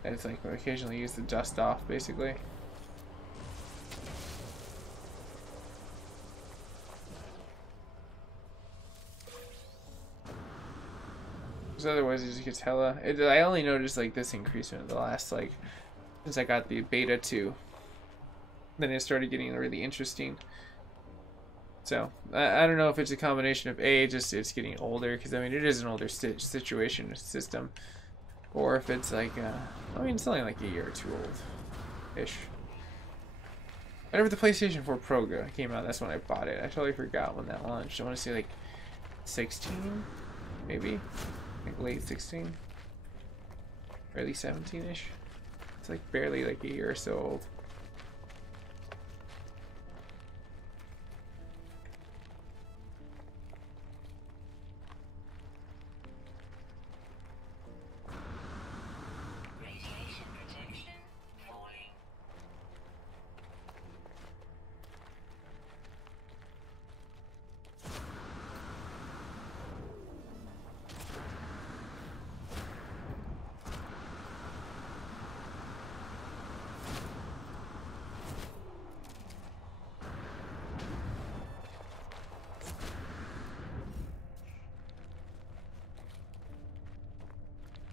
And it's like occasionally use the dust off, basically. Because otherwise it just gets hella. I only noticed like this increase in the last like since I got the beta 2. Then it started getting really interesting. So I don't know if it's a combination of just it's getting older, because I mean it is an older situation system, or if it's like I mean it's only like a year or two old ish. Whenever the PlayStation 4 Pro came out, that's when I bought it. I totally forgot when that launched. I want to say like 16, maybe like late 16, early 17ish. It's like barely like a year or so old.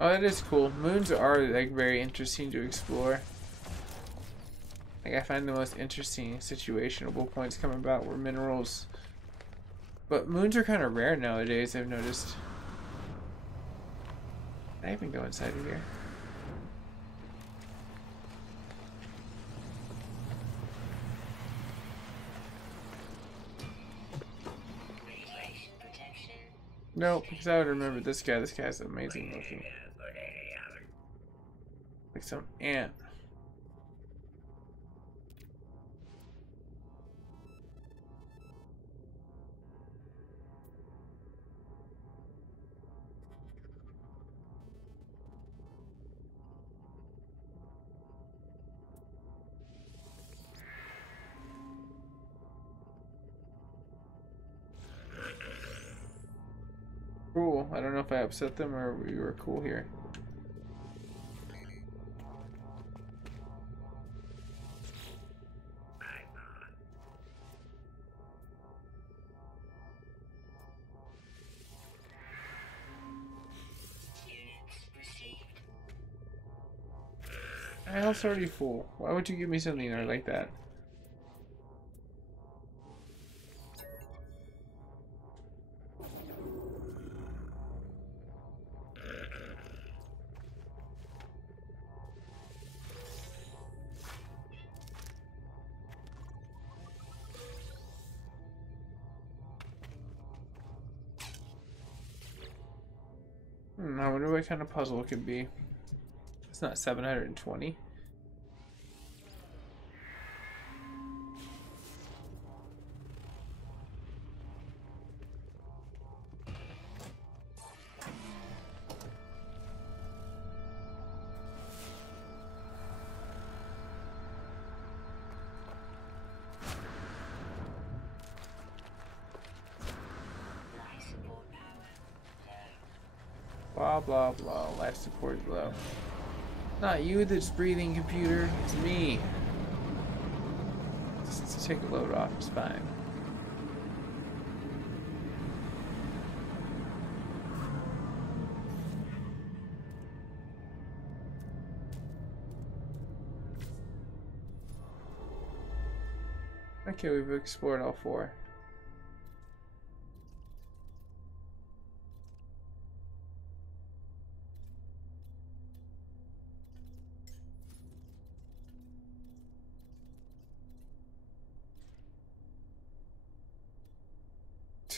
Oh, that is cool. Moons are like very interesting to explore. Like I find the most interesting situationable points come about were minerals. But moons are kind of rare nowadays, I've noticed. Can I even go inside of here? Nope, because I would remember this guy. This guy's amazing looking. Like some ant. Cool. I don't know if I upset them or we were cool here. My health's already full. Why would you give me something like that? I wonder what kind of puzzle it could be. It's not 720. Blah blah blah. Life support is low. Not you that's breathing, computer. It's me. Just take a load off. It's fine. Okay, we've explored all 4.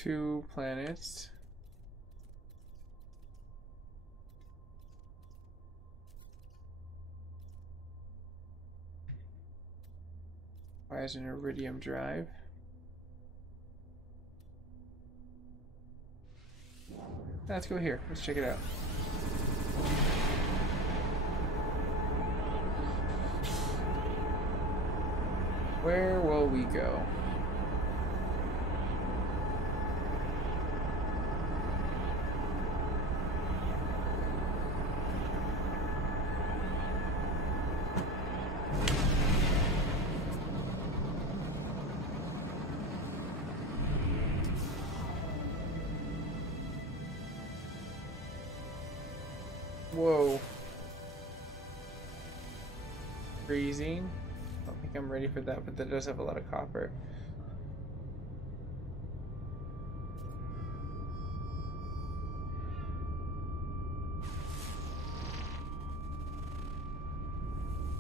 2 planets. Requires an iridium drive. Let's go here. Let's check it out. Where will we go? Whoa. Freezing. I don't think I'm ready for that, but that does have a lot of copper.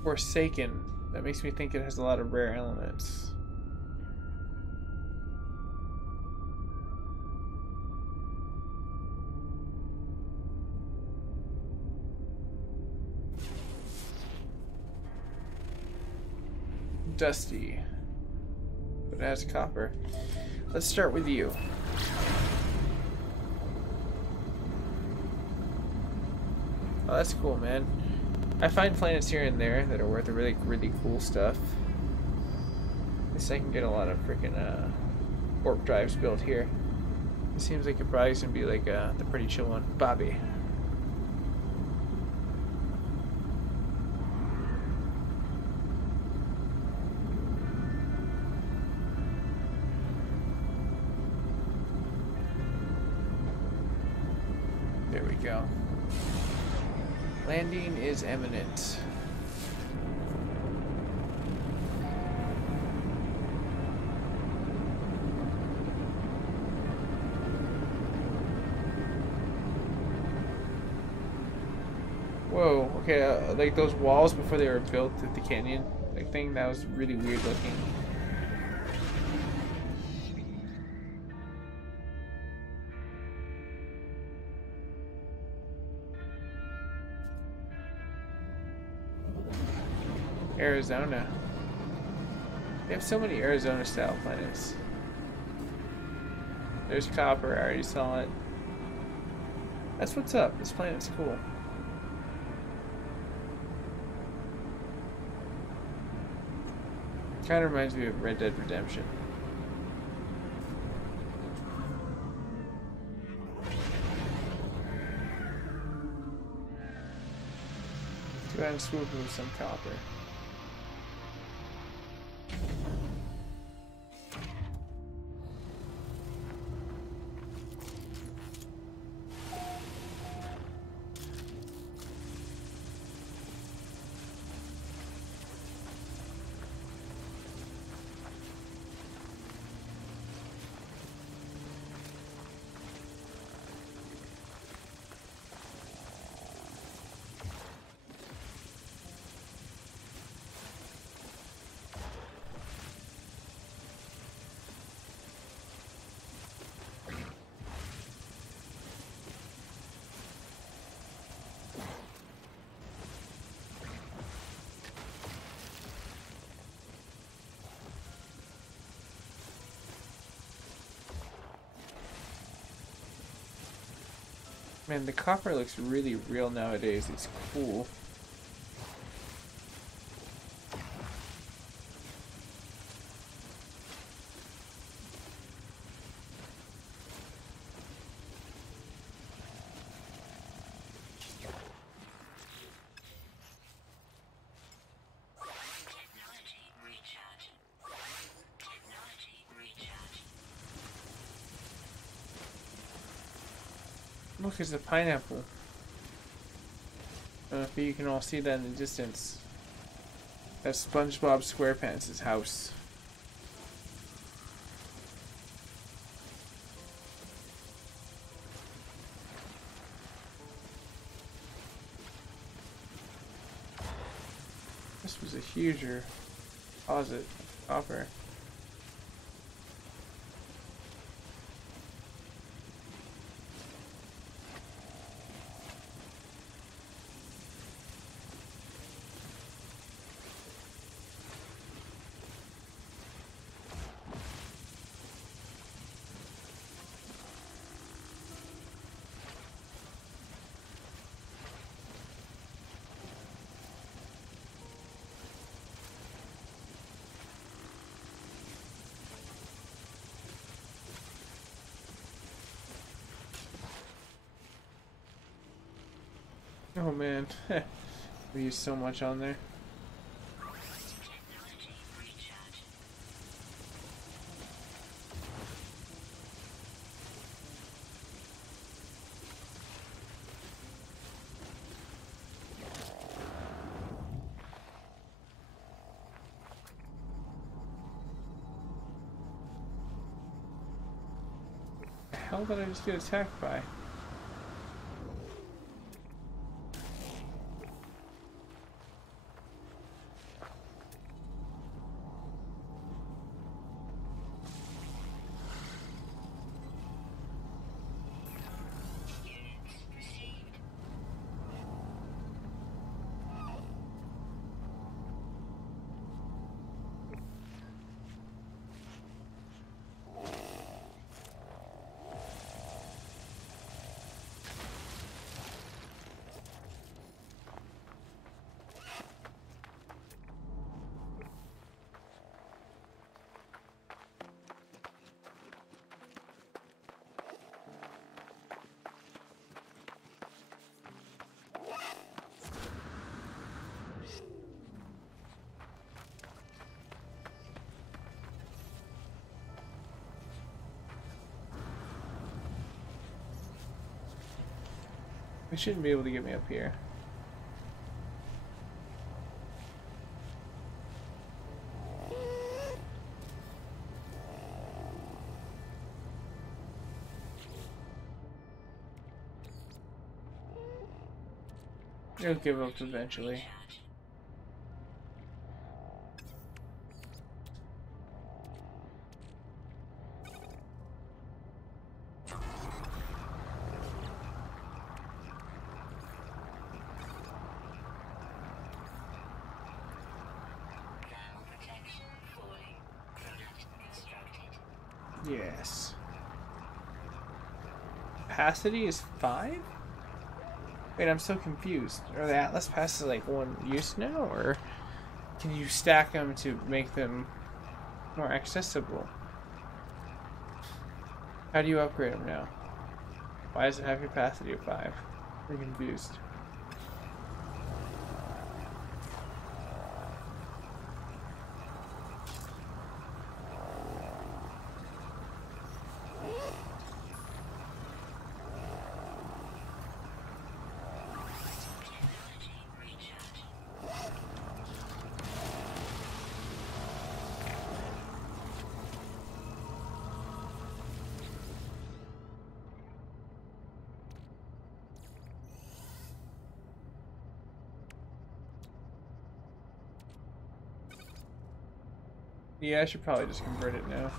Forsaken. That makes me think it has a lot of rare elements. Dusty, but it has copper. Let's start with you. Oh, that's cool, man. I find planets here and there that are worth really, really cool stuff. At least I can get a lot of freaking warp drives built here. It seems like it probably gonna be like the pretty chill one, Bobby. There we go. Landing is imminent. Whoa, okay, like those walls before they were built at the canyon, like thing, that was really weird looking. Arizona. They have so many Arizona style planets. There's copper, I already saw it. That's what's up, this planet's cool. Kind of reminds me of Red Dead Redemption. Let's go ahead and swoop with some copper. Man, the copper looks really real nowadays. It's cool. Look, there's a pineapple. I don't know if you can all see that in the distance. That's SpongeBob SquarePants' house. This was a huger deposit of copper. Oh man, we use so much on there. Technology recharge. The hell did I just get attacked by? Units received. They shouldn't be able to get me up here. They'll give up eventually. Recharge. Thermal protection falling. Product constructed. Yes. Capacity is 5? Wait, I'm so confused. Are the Atlas passes like one use now, or can you stack them to make them more accessible? How do you upgrade them now? Why does it have capacity of 5? I'm confused. Technology recharge. Yeah, I should probably just convert it now.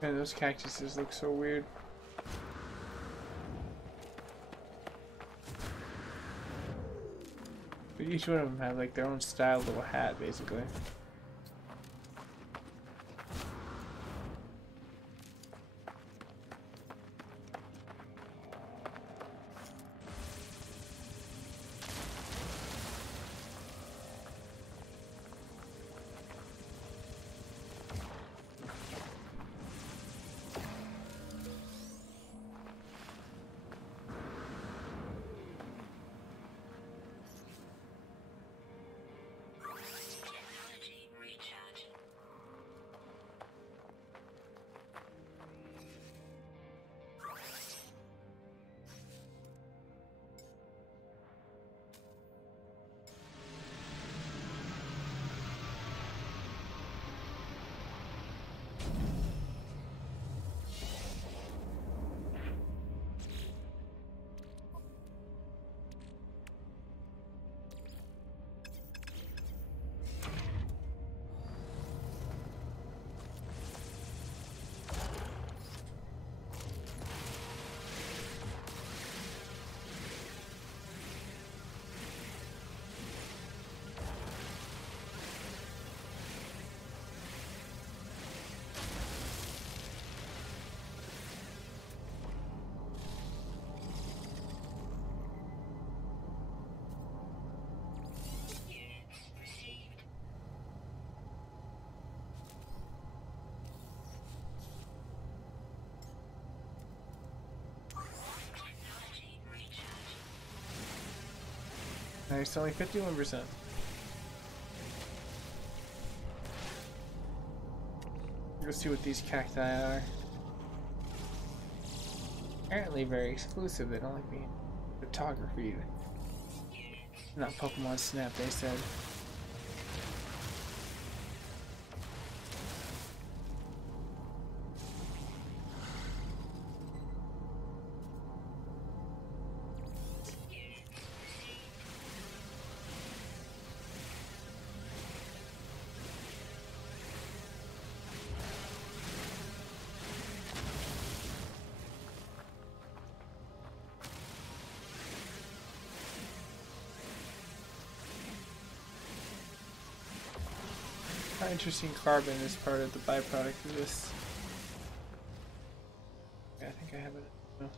Man, those cactuses look so weird. But each one of them have like their own style little hat, basically. Technology recharge. Units received. Technology recharge. Nice, only 51%. Let's see what these cacti are. Apparently very exclusive. They don't like being photography. Not Pokemon Snap, they said. How interesting carbon is part of the byproduct of this. Yeah, I think I have it. No.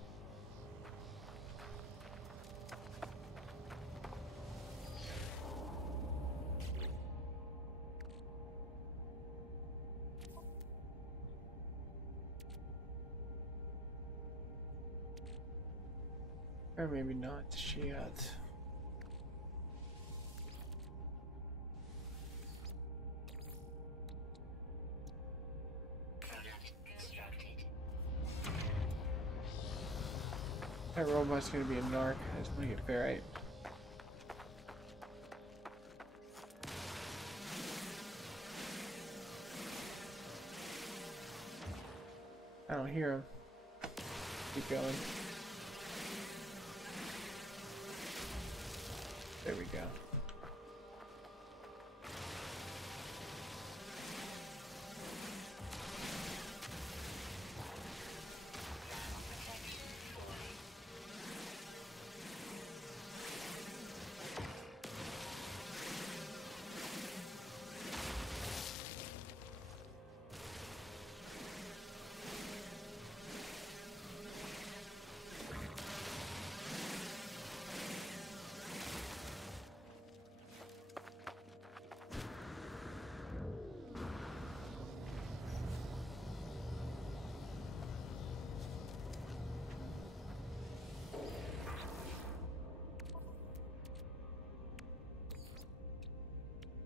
Or maybe not. Shiat. Product constructed. That robot's gonna be a narc. I just want to get ferrite. I don't hear him. Keep going. There we go.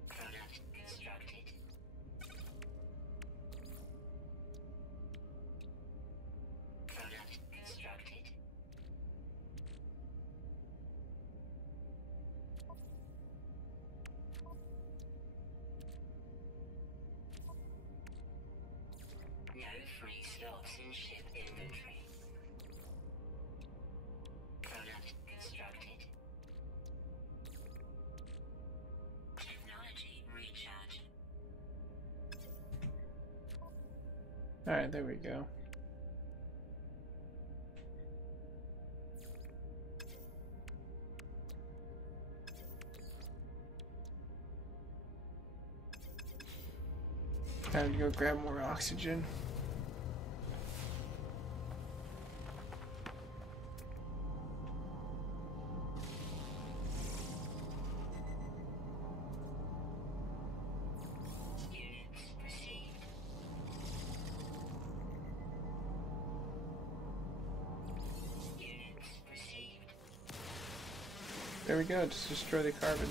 Product constructed. Product constructed. No free slots in ship inventory. Product constructed. Technology recharge. Alright, there we go. Time to go grab more oxygen. There we go, just destroy the carbon.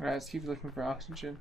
Alright, let's keep looking for oxygen.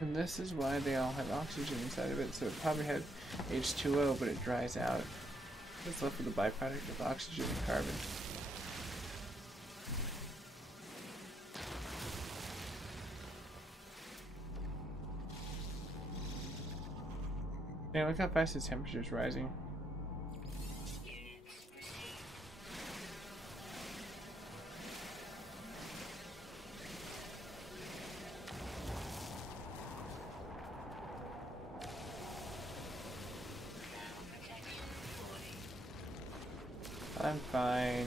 And this is why they all have oxygen inside of it. So it probably had H2O, but it dries out. It's left with a byproduct of oxygen and carbon. Man, look how fast the temperature's rising. I'm fine.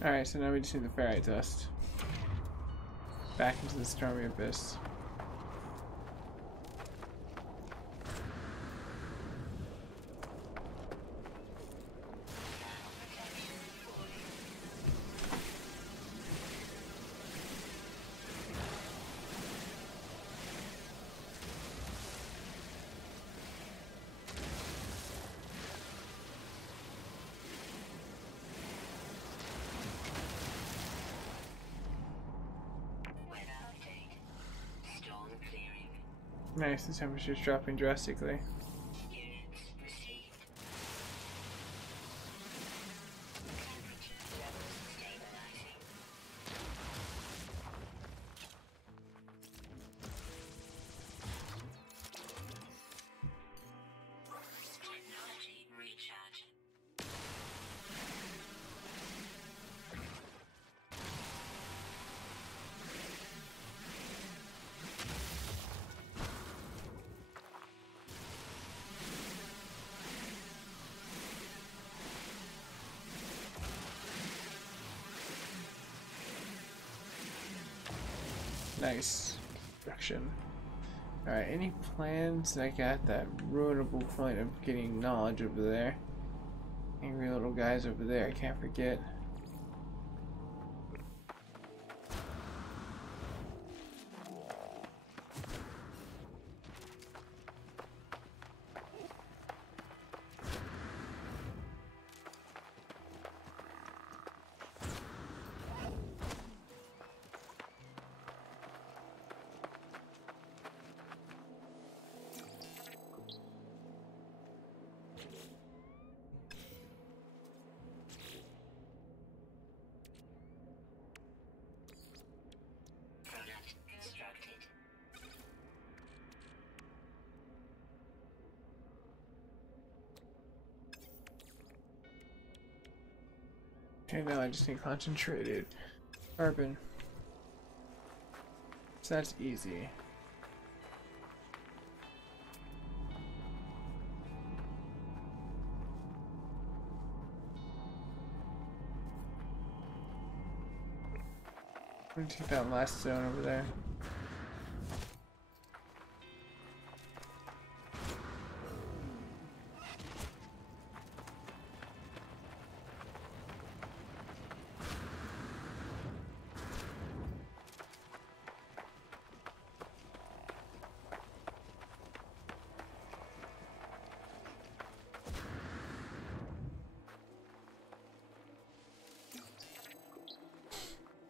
Alright, so now we just need the ferrite dust. back into the stormy abyss. Nice, the temperature's dropping drastically. Units received. Temperature levels stabilizing. Technology recharge. Nice. Construction. Alright, any plans? I got that ruinable point of getting knowledge over there. Angry little guys over there, I can't forget. Product constructed. Okay, now I just need concentrated carbon. So that's easy. I'm gonna take that last zone over there.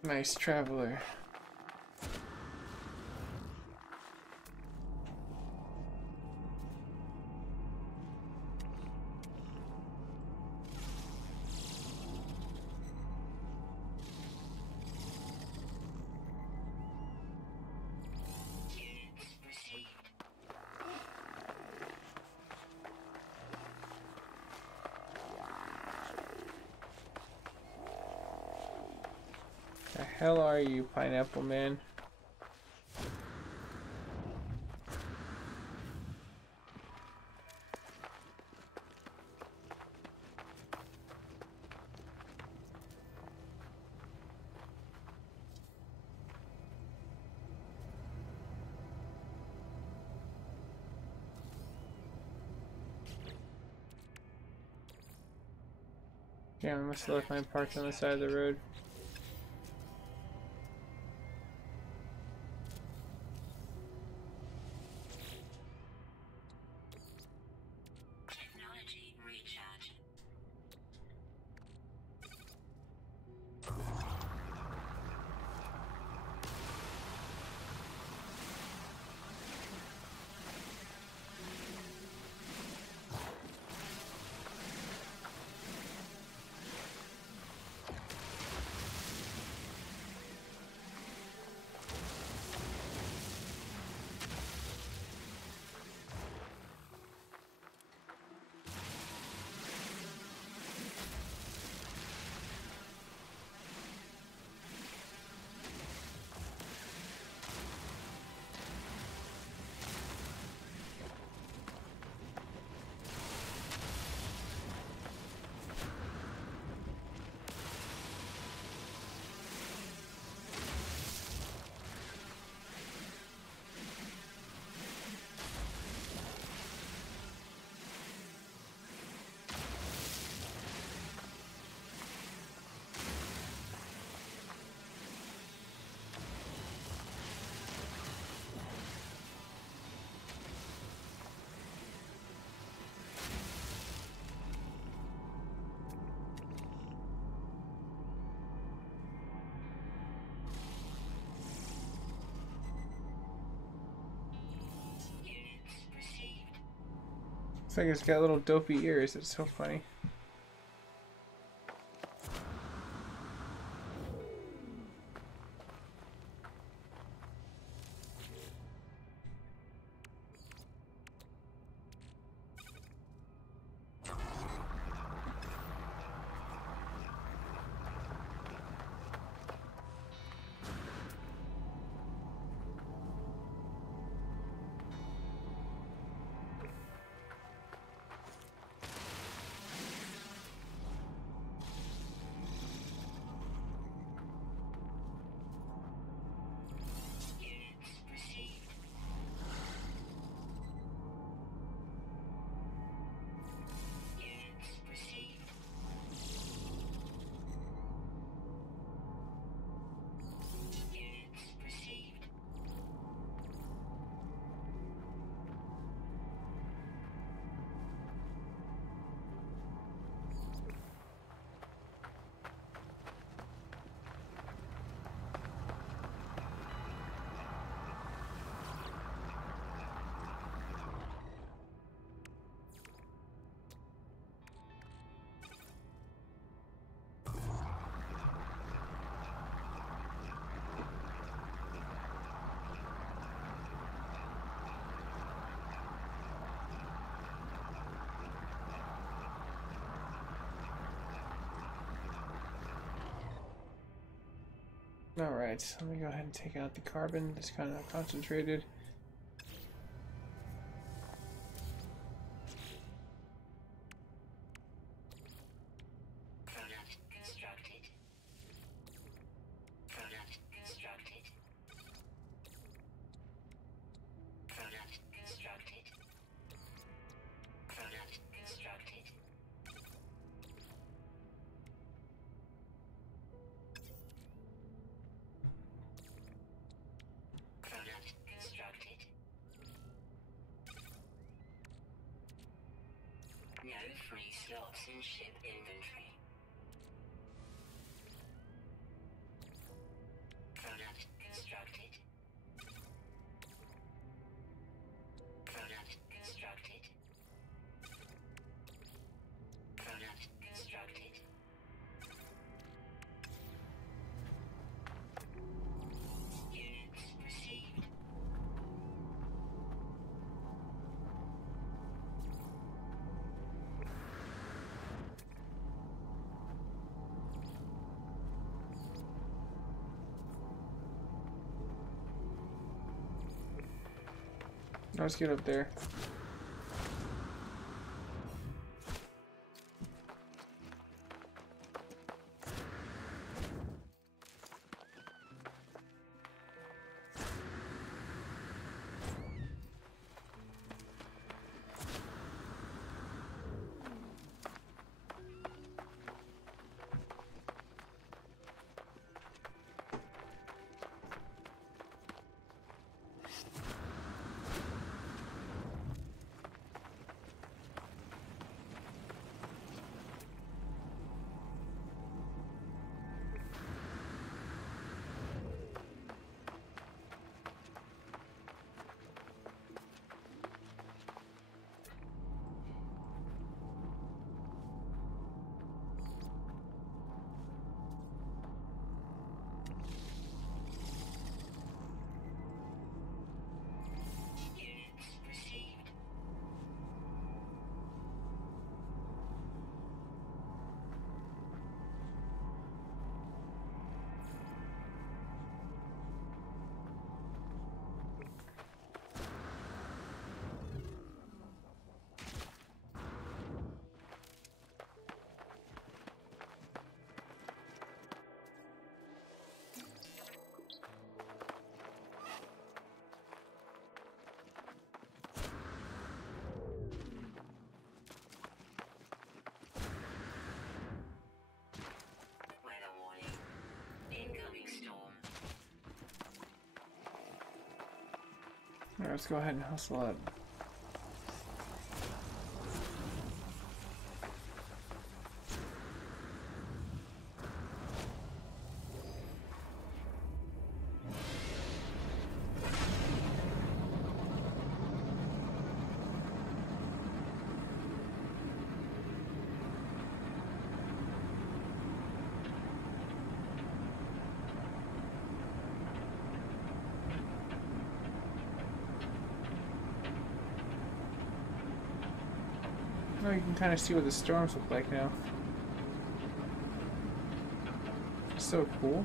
Nice traveler. Units received. The hell are you, Pineapple Man? Damn, I must have left mine parked on the side of the road. Technology recharge. Looks like it's got little dopey ears. It's so funny. Alright, let me go ahead and take out the carbon. It's kind of concentrated. Product constructed. Product constructed. Product constructed. Product constructed. Product constructed. No free slots in ship inventory. Product constructed. Product constructed. Product constructed. Units received. Let's get up there. Units received. Weather warning. Incoming storm. Alright, let's go ahead and hustle up. you can kind of see what the storms look like now. So cool.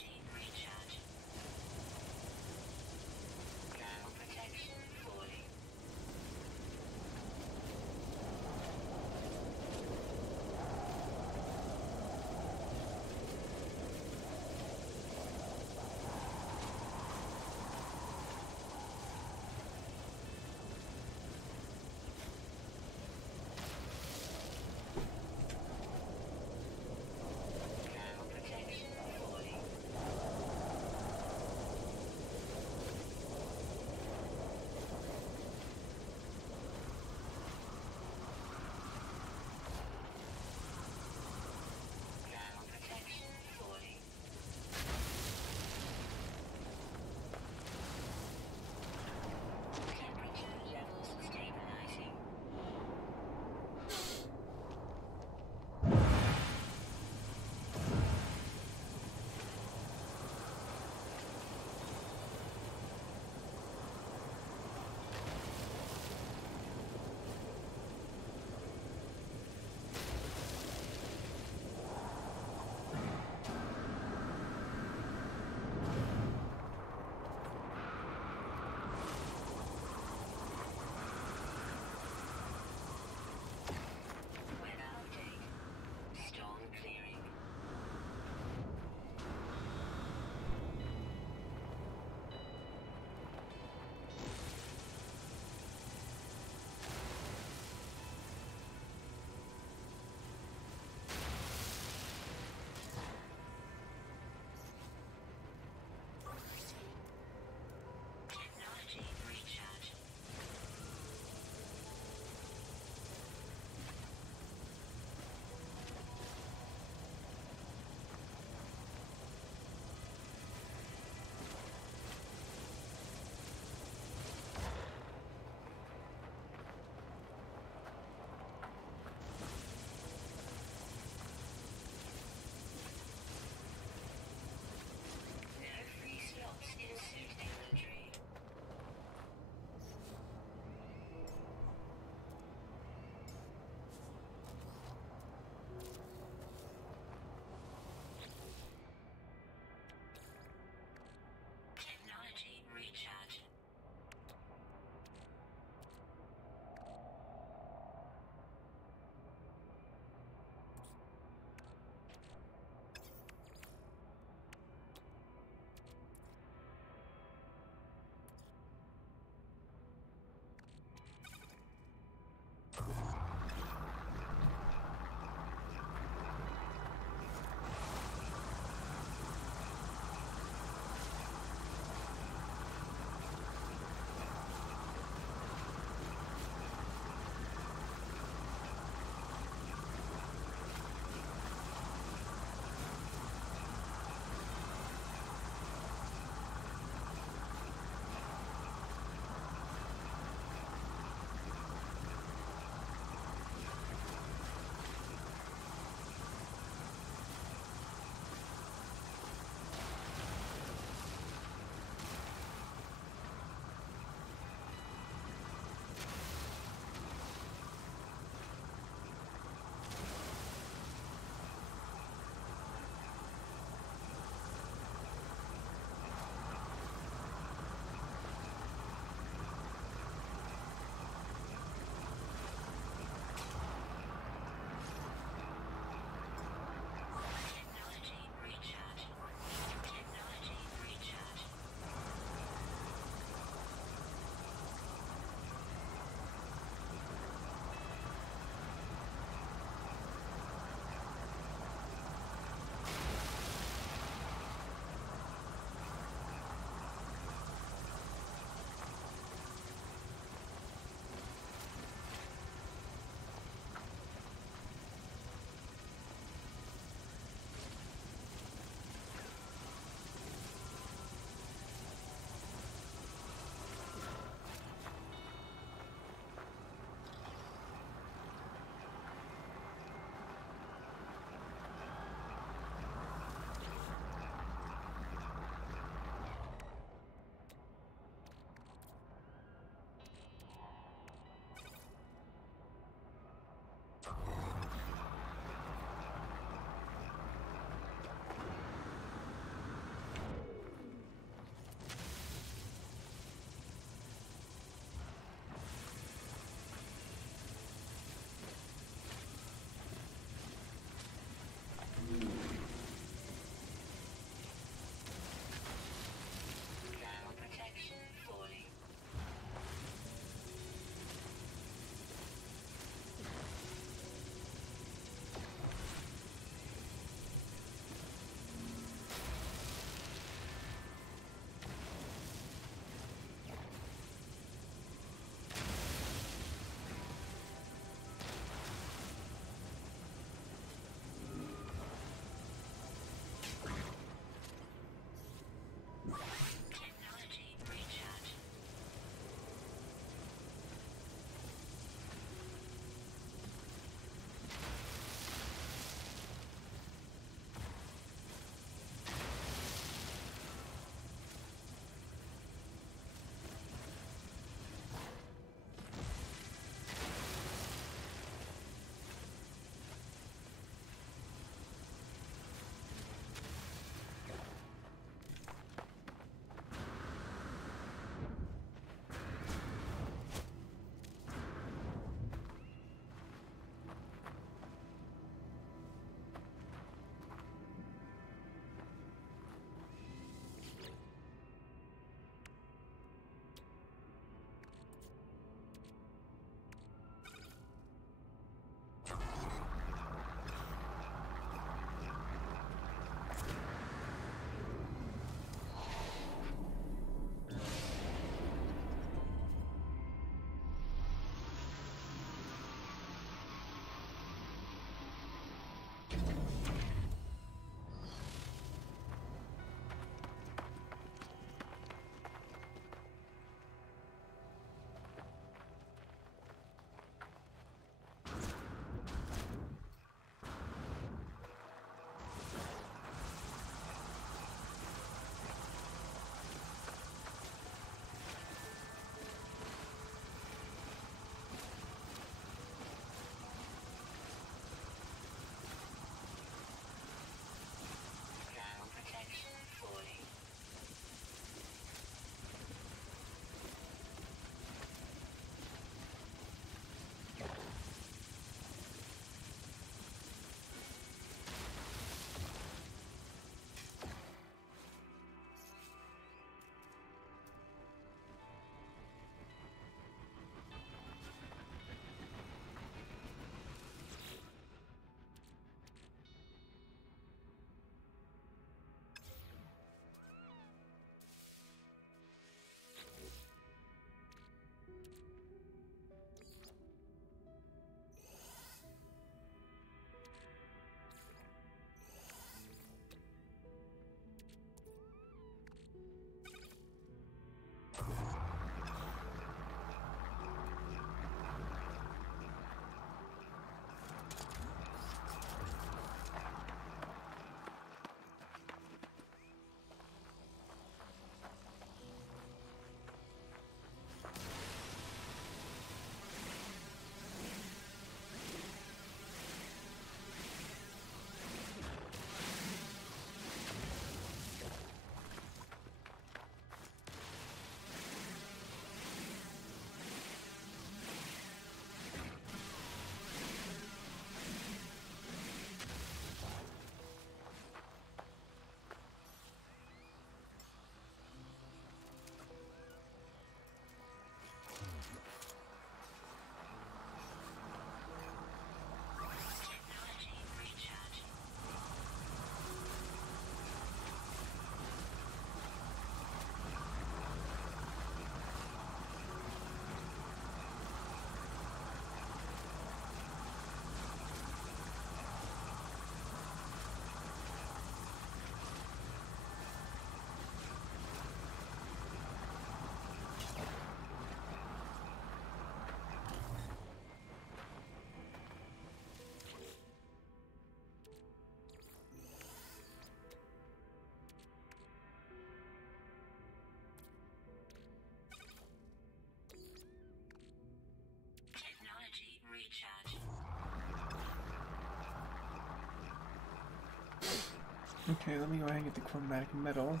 Okay, let me go ahead and get the chromatic metal.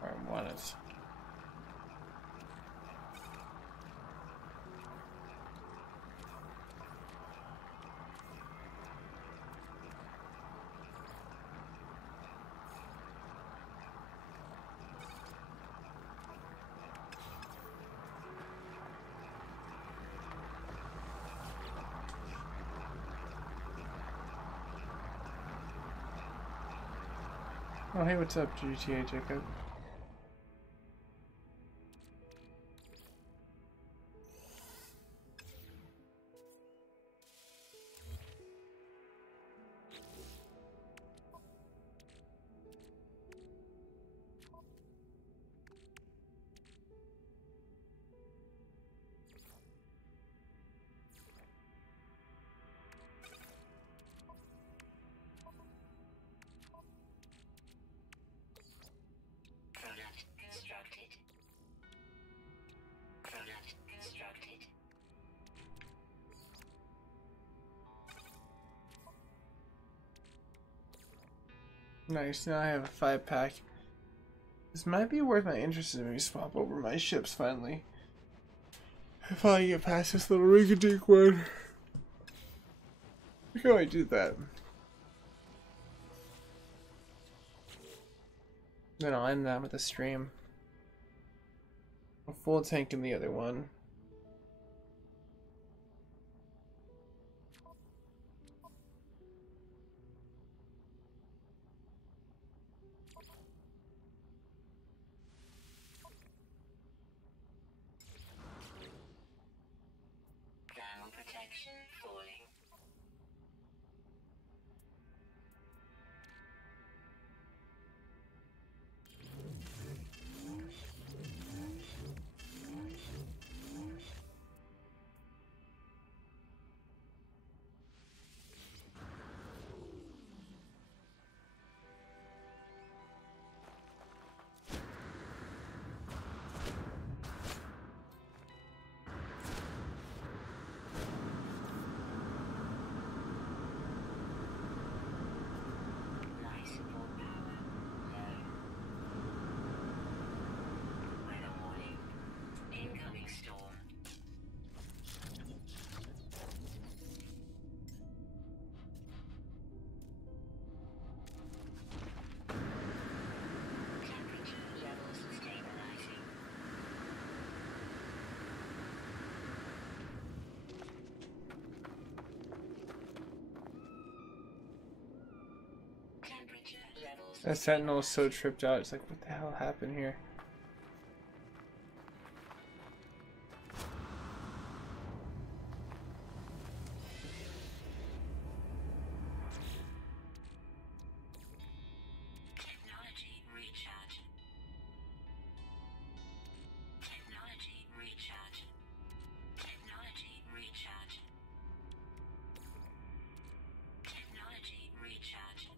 Where I want it. Oh, hey, what's up, GTA Jacob? Product constructed. Product constructed. Nice, now I have a 5-pack. This might be worth my interest in me swap over my ships finally. If I get past this little rinky-dink one. Look how I did that. Then I'll end that with a stream. A full tank in the other one. Thermal protection falling. Life support power low. Weather warning. Incoming storm. Temperature levels stabilizing. Temperature levels. That sentinel is so tripped out. It's like, what the hell happened here? Technology recharge. Technology recharge. Technology recharge. Technology recharge.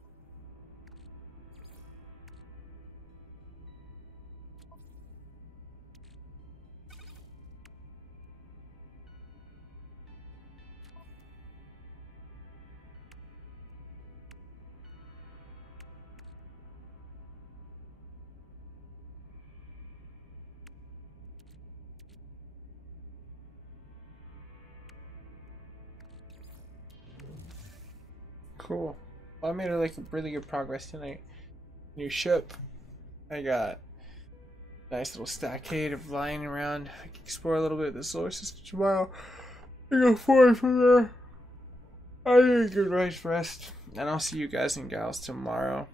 Cool. Well, I made like really good progress tonight. New ship. I got a nice little stockade of lying around. I can explore a little bit of the solar system tomorrow. I go forward from there. I need a good night's rest. And I'll see you guys and gals tomorrow.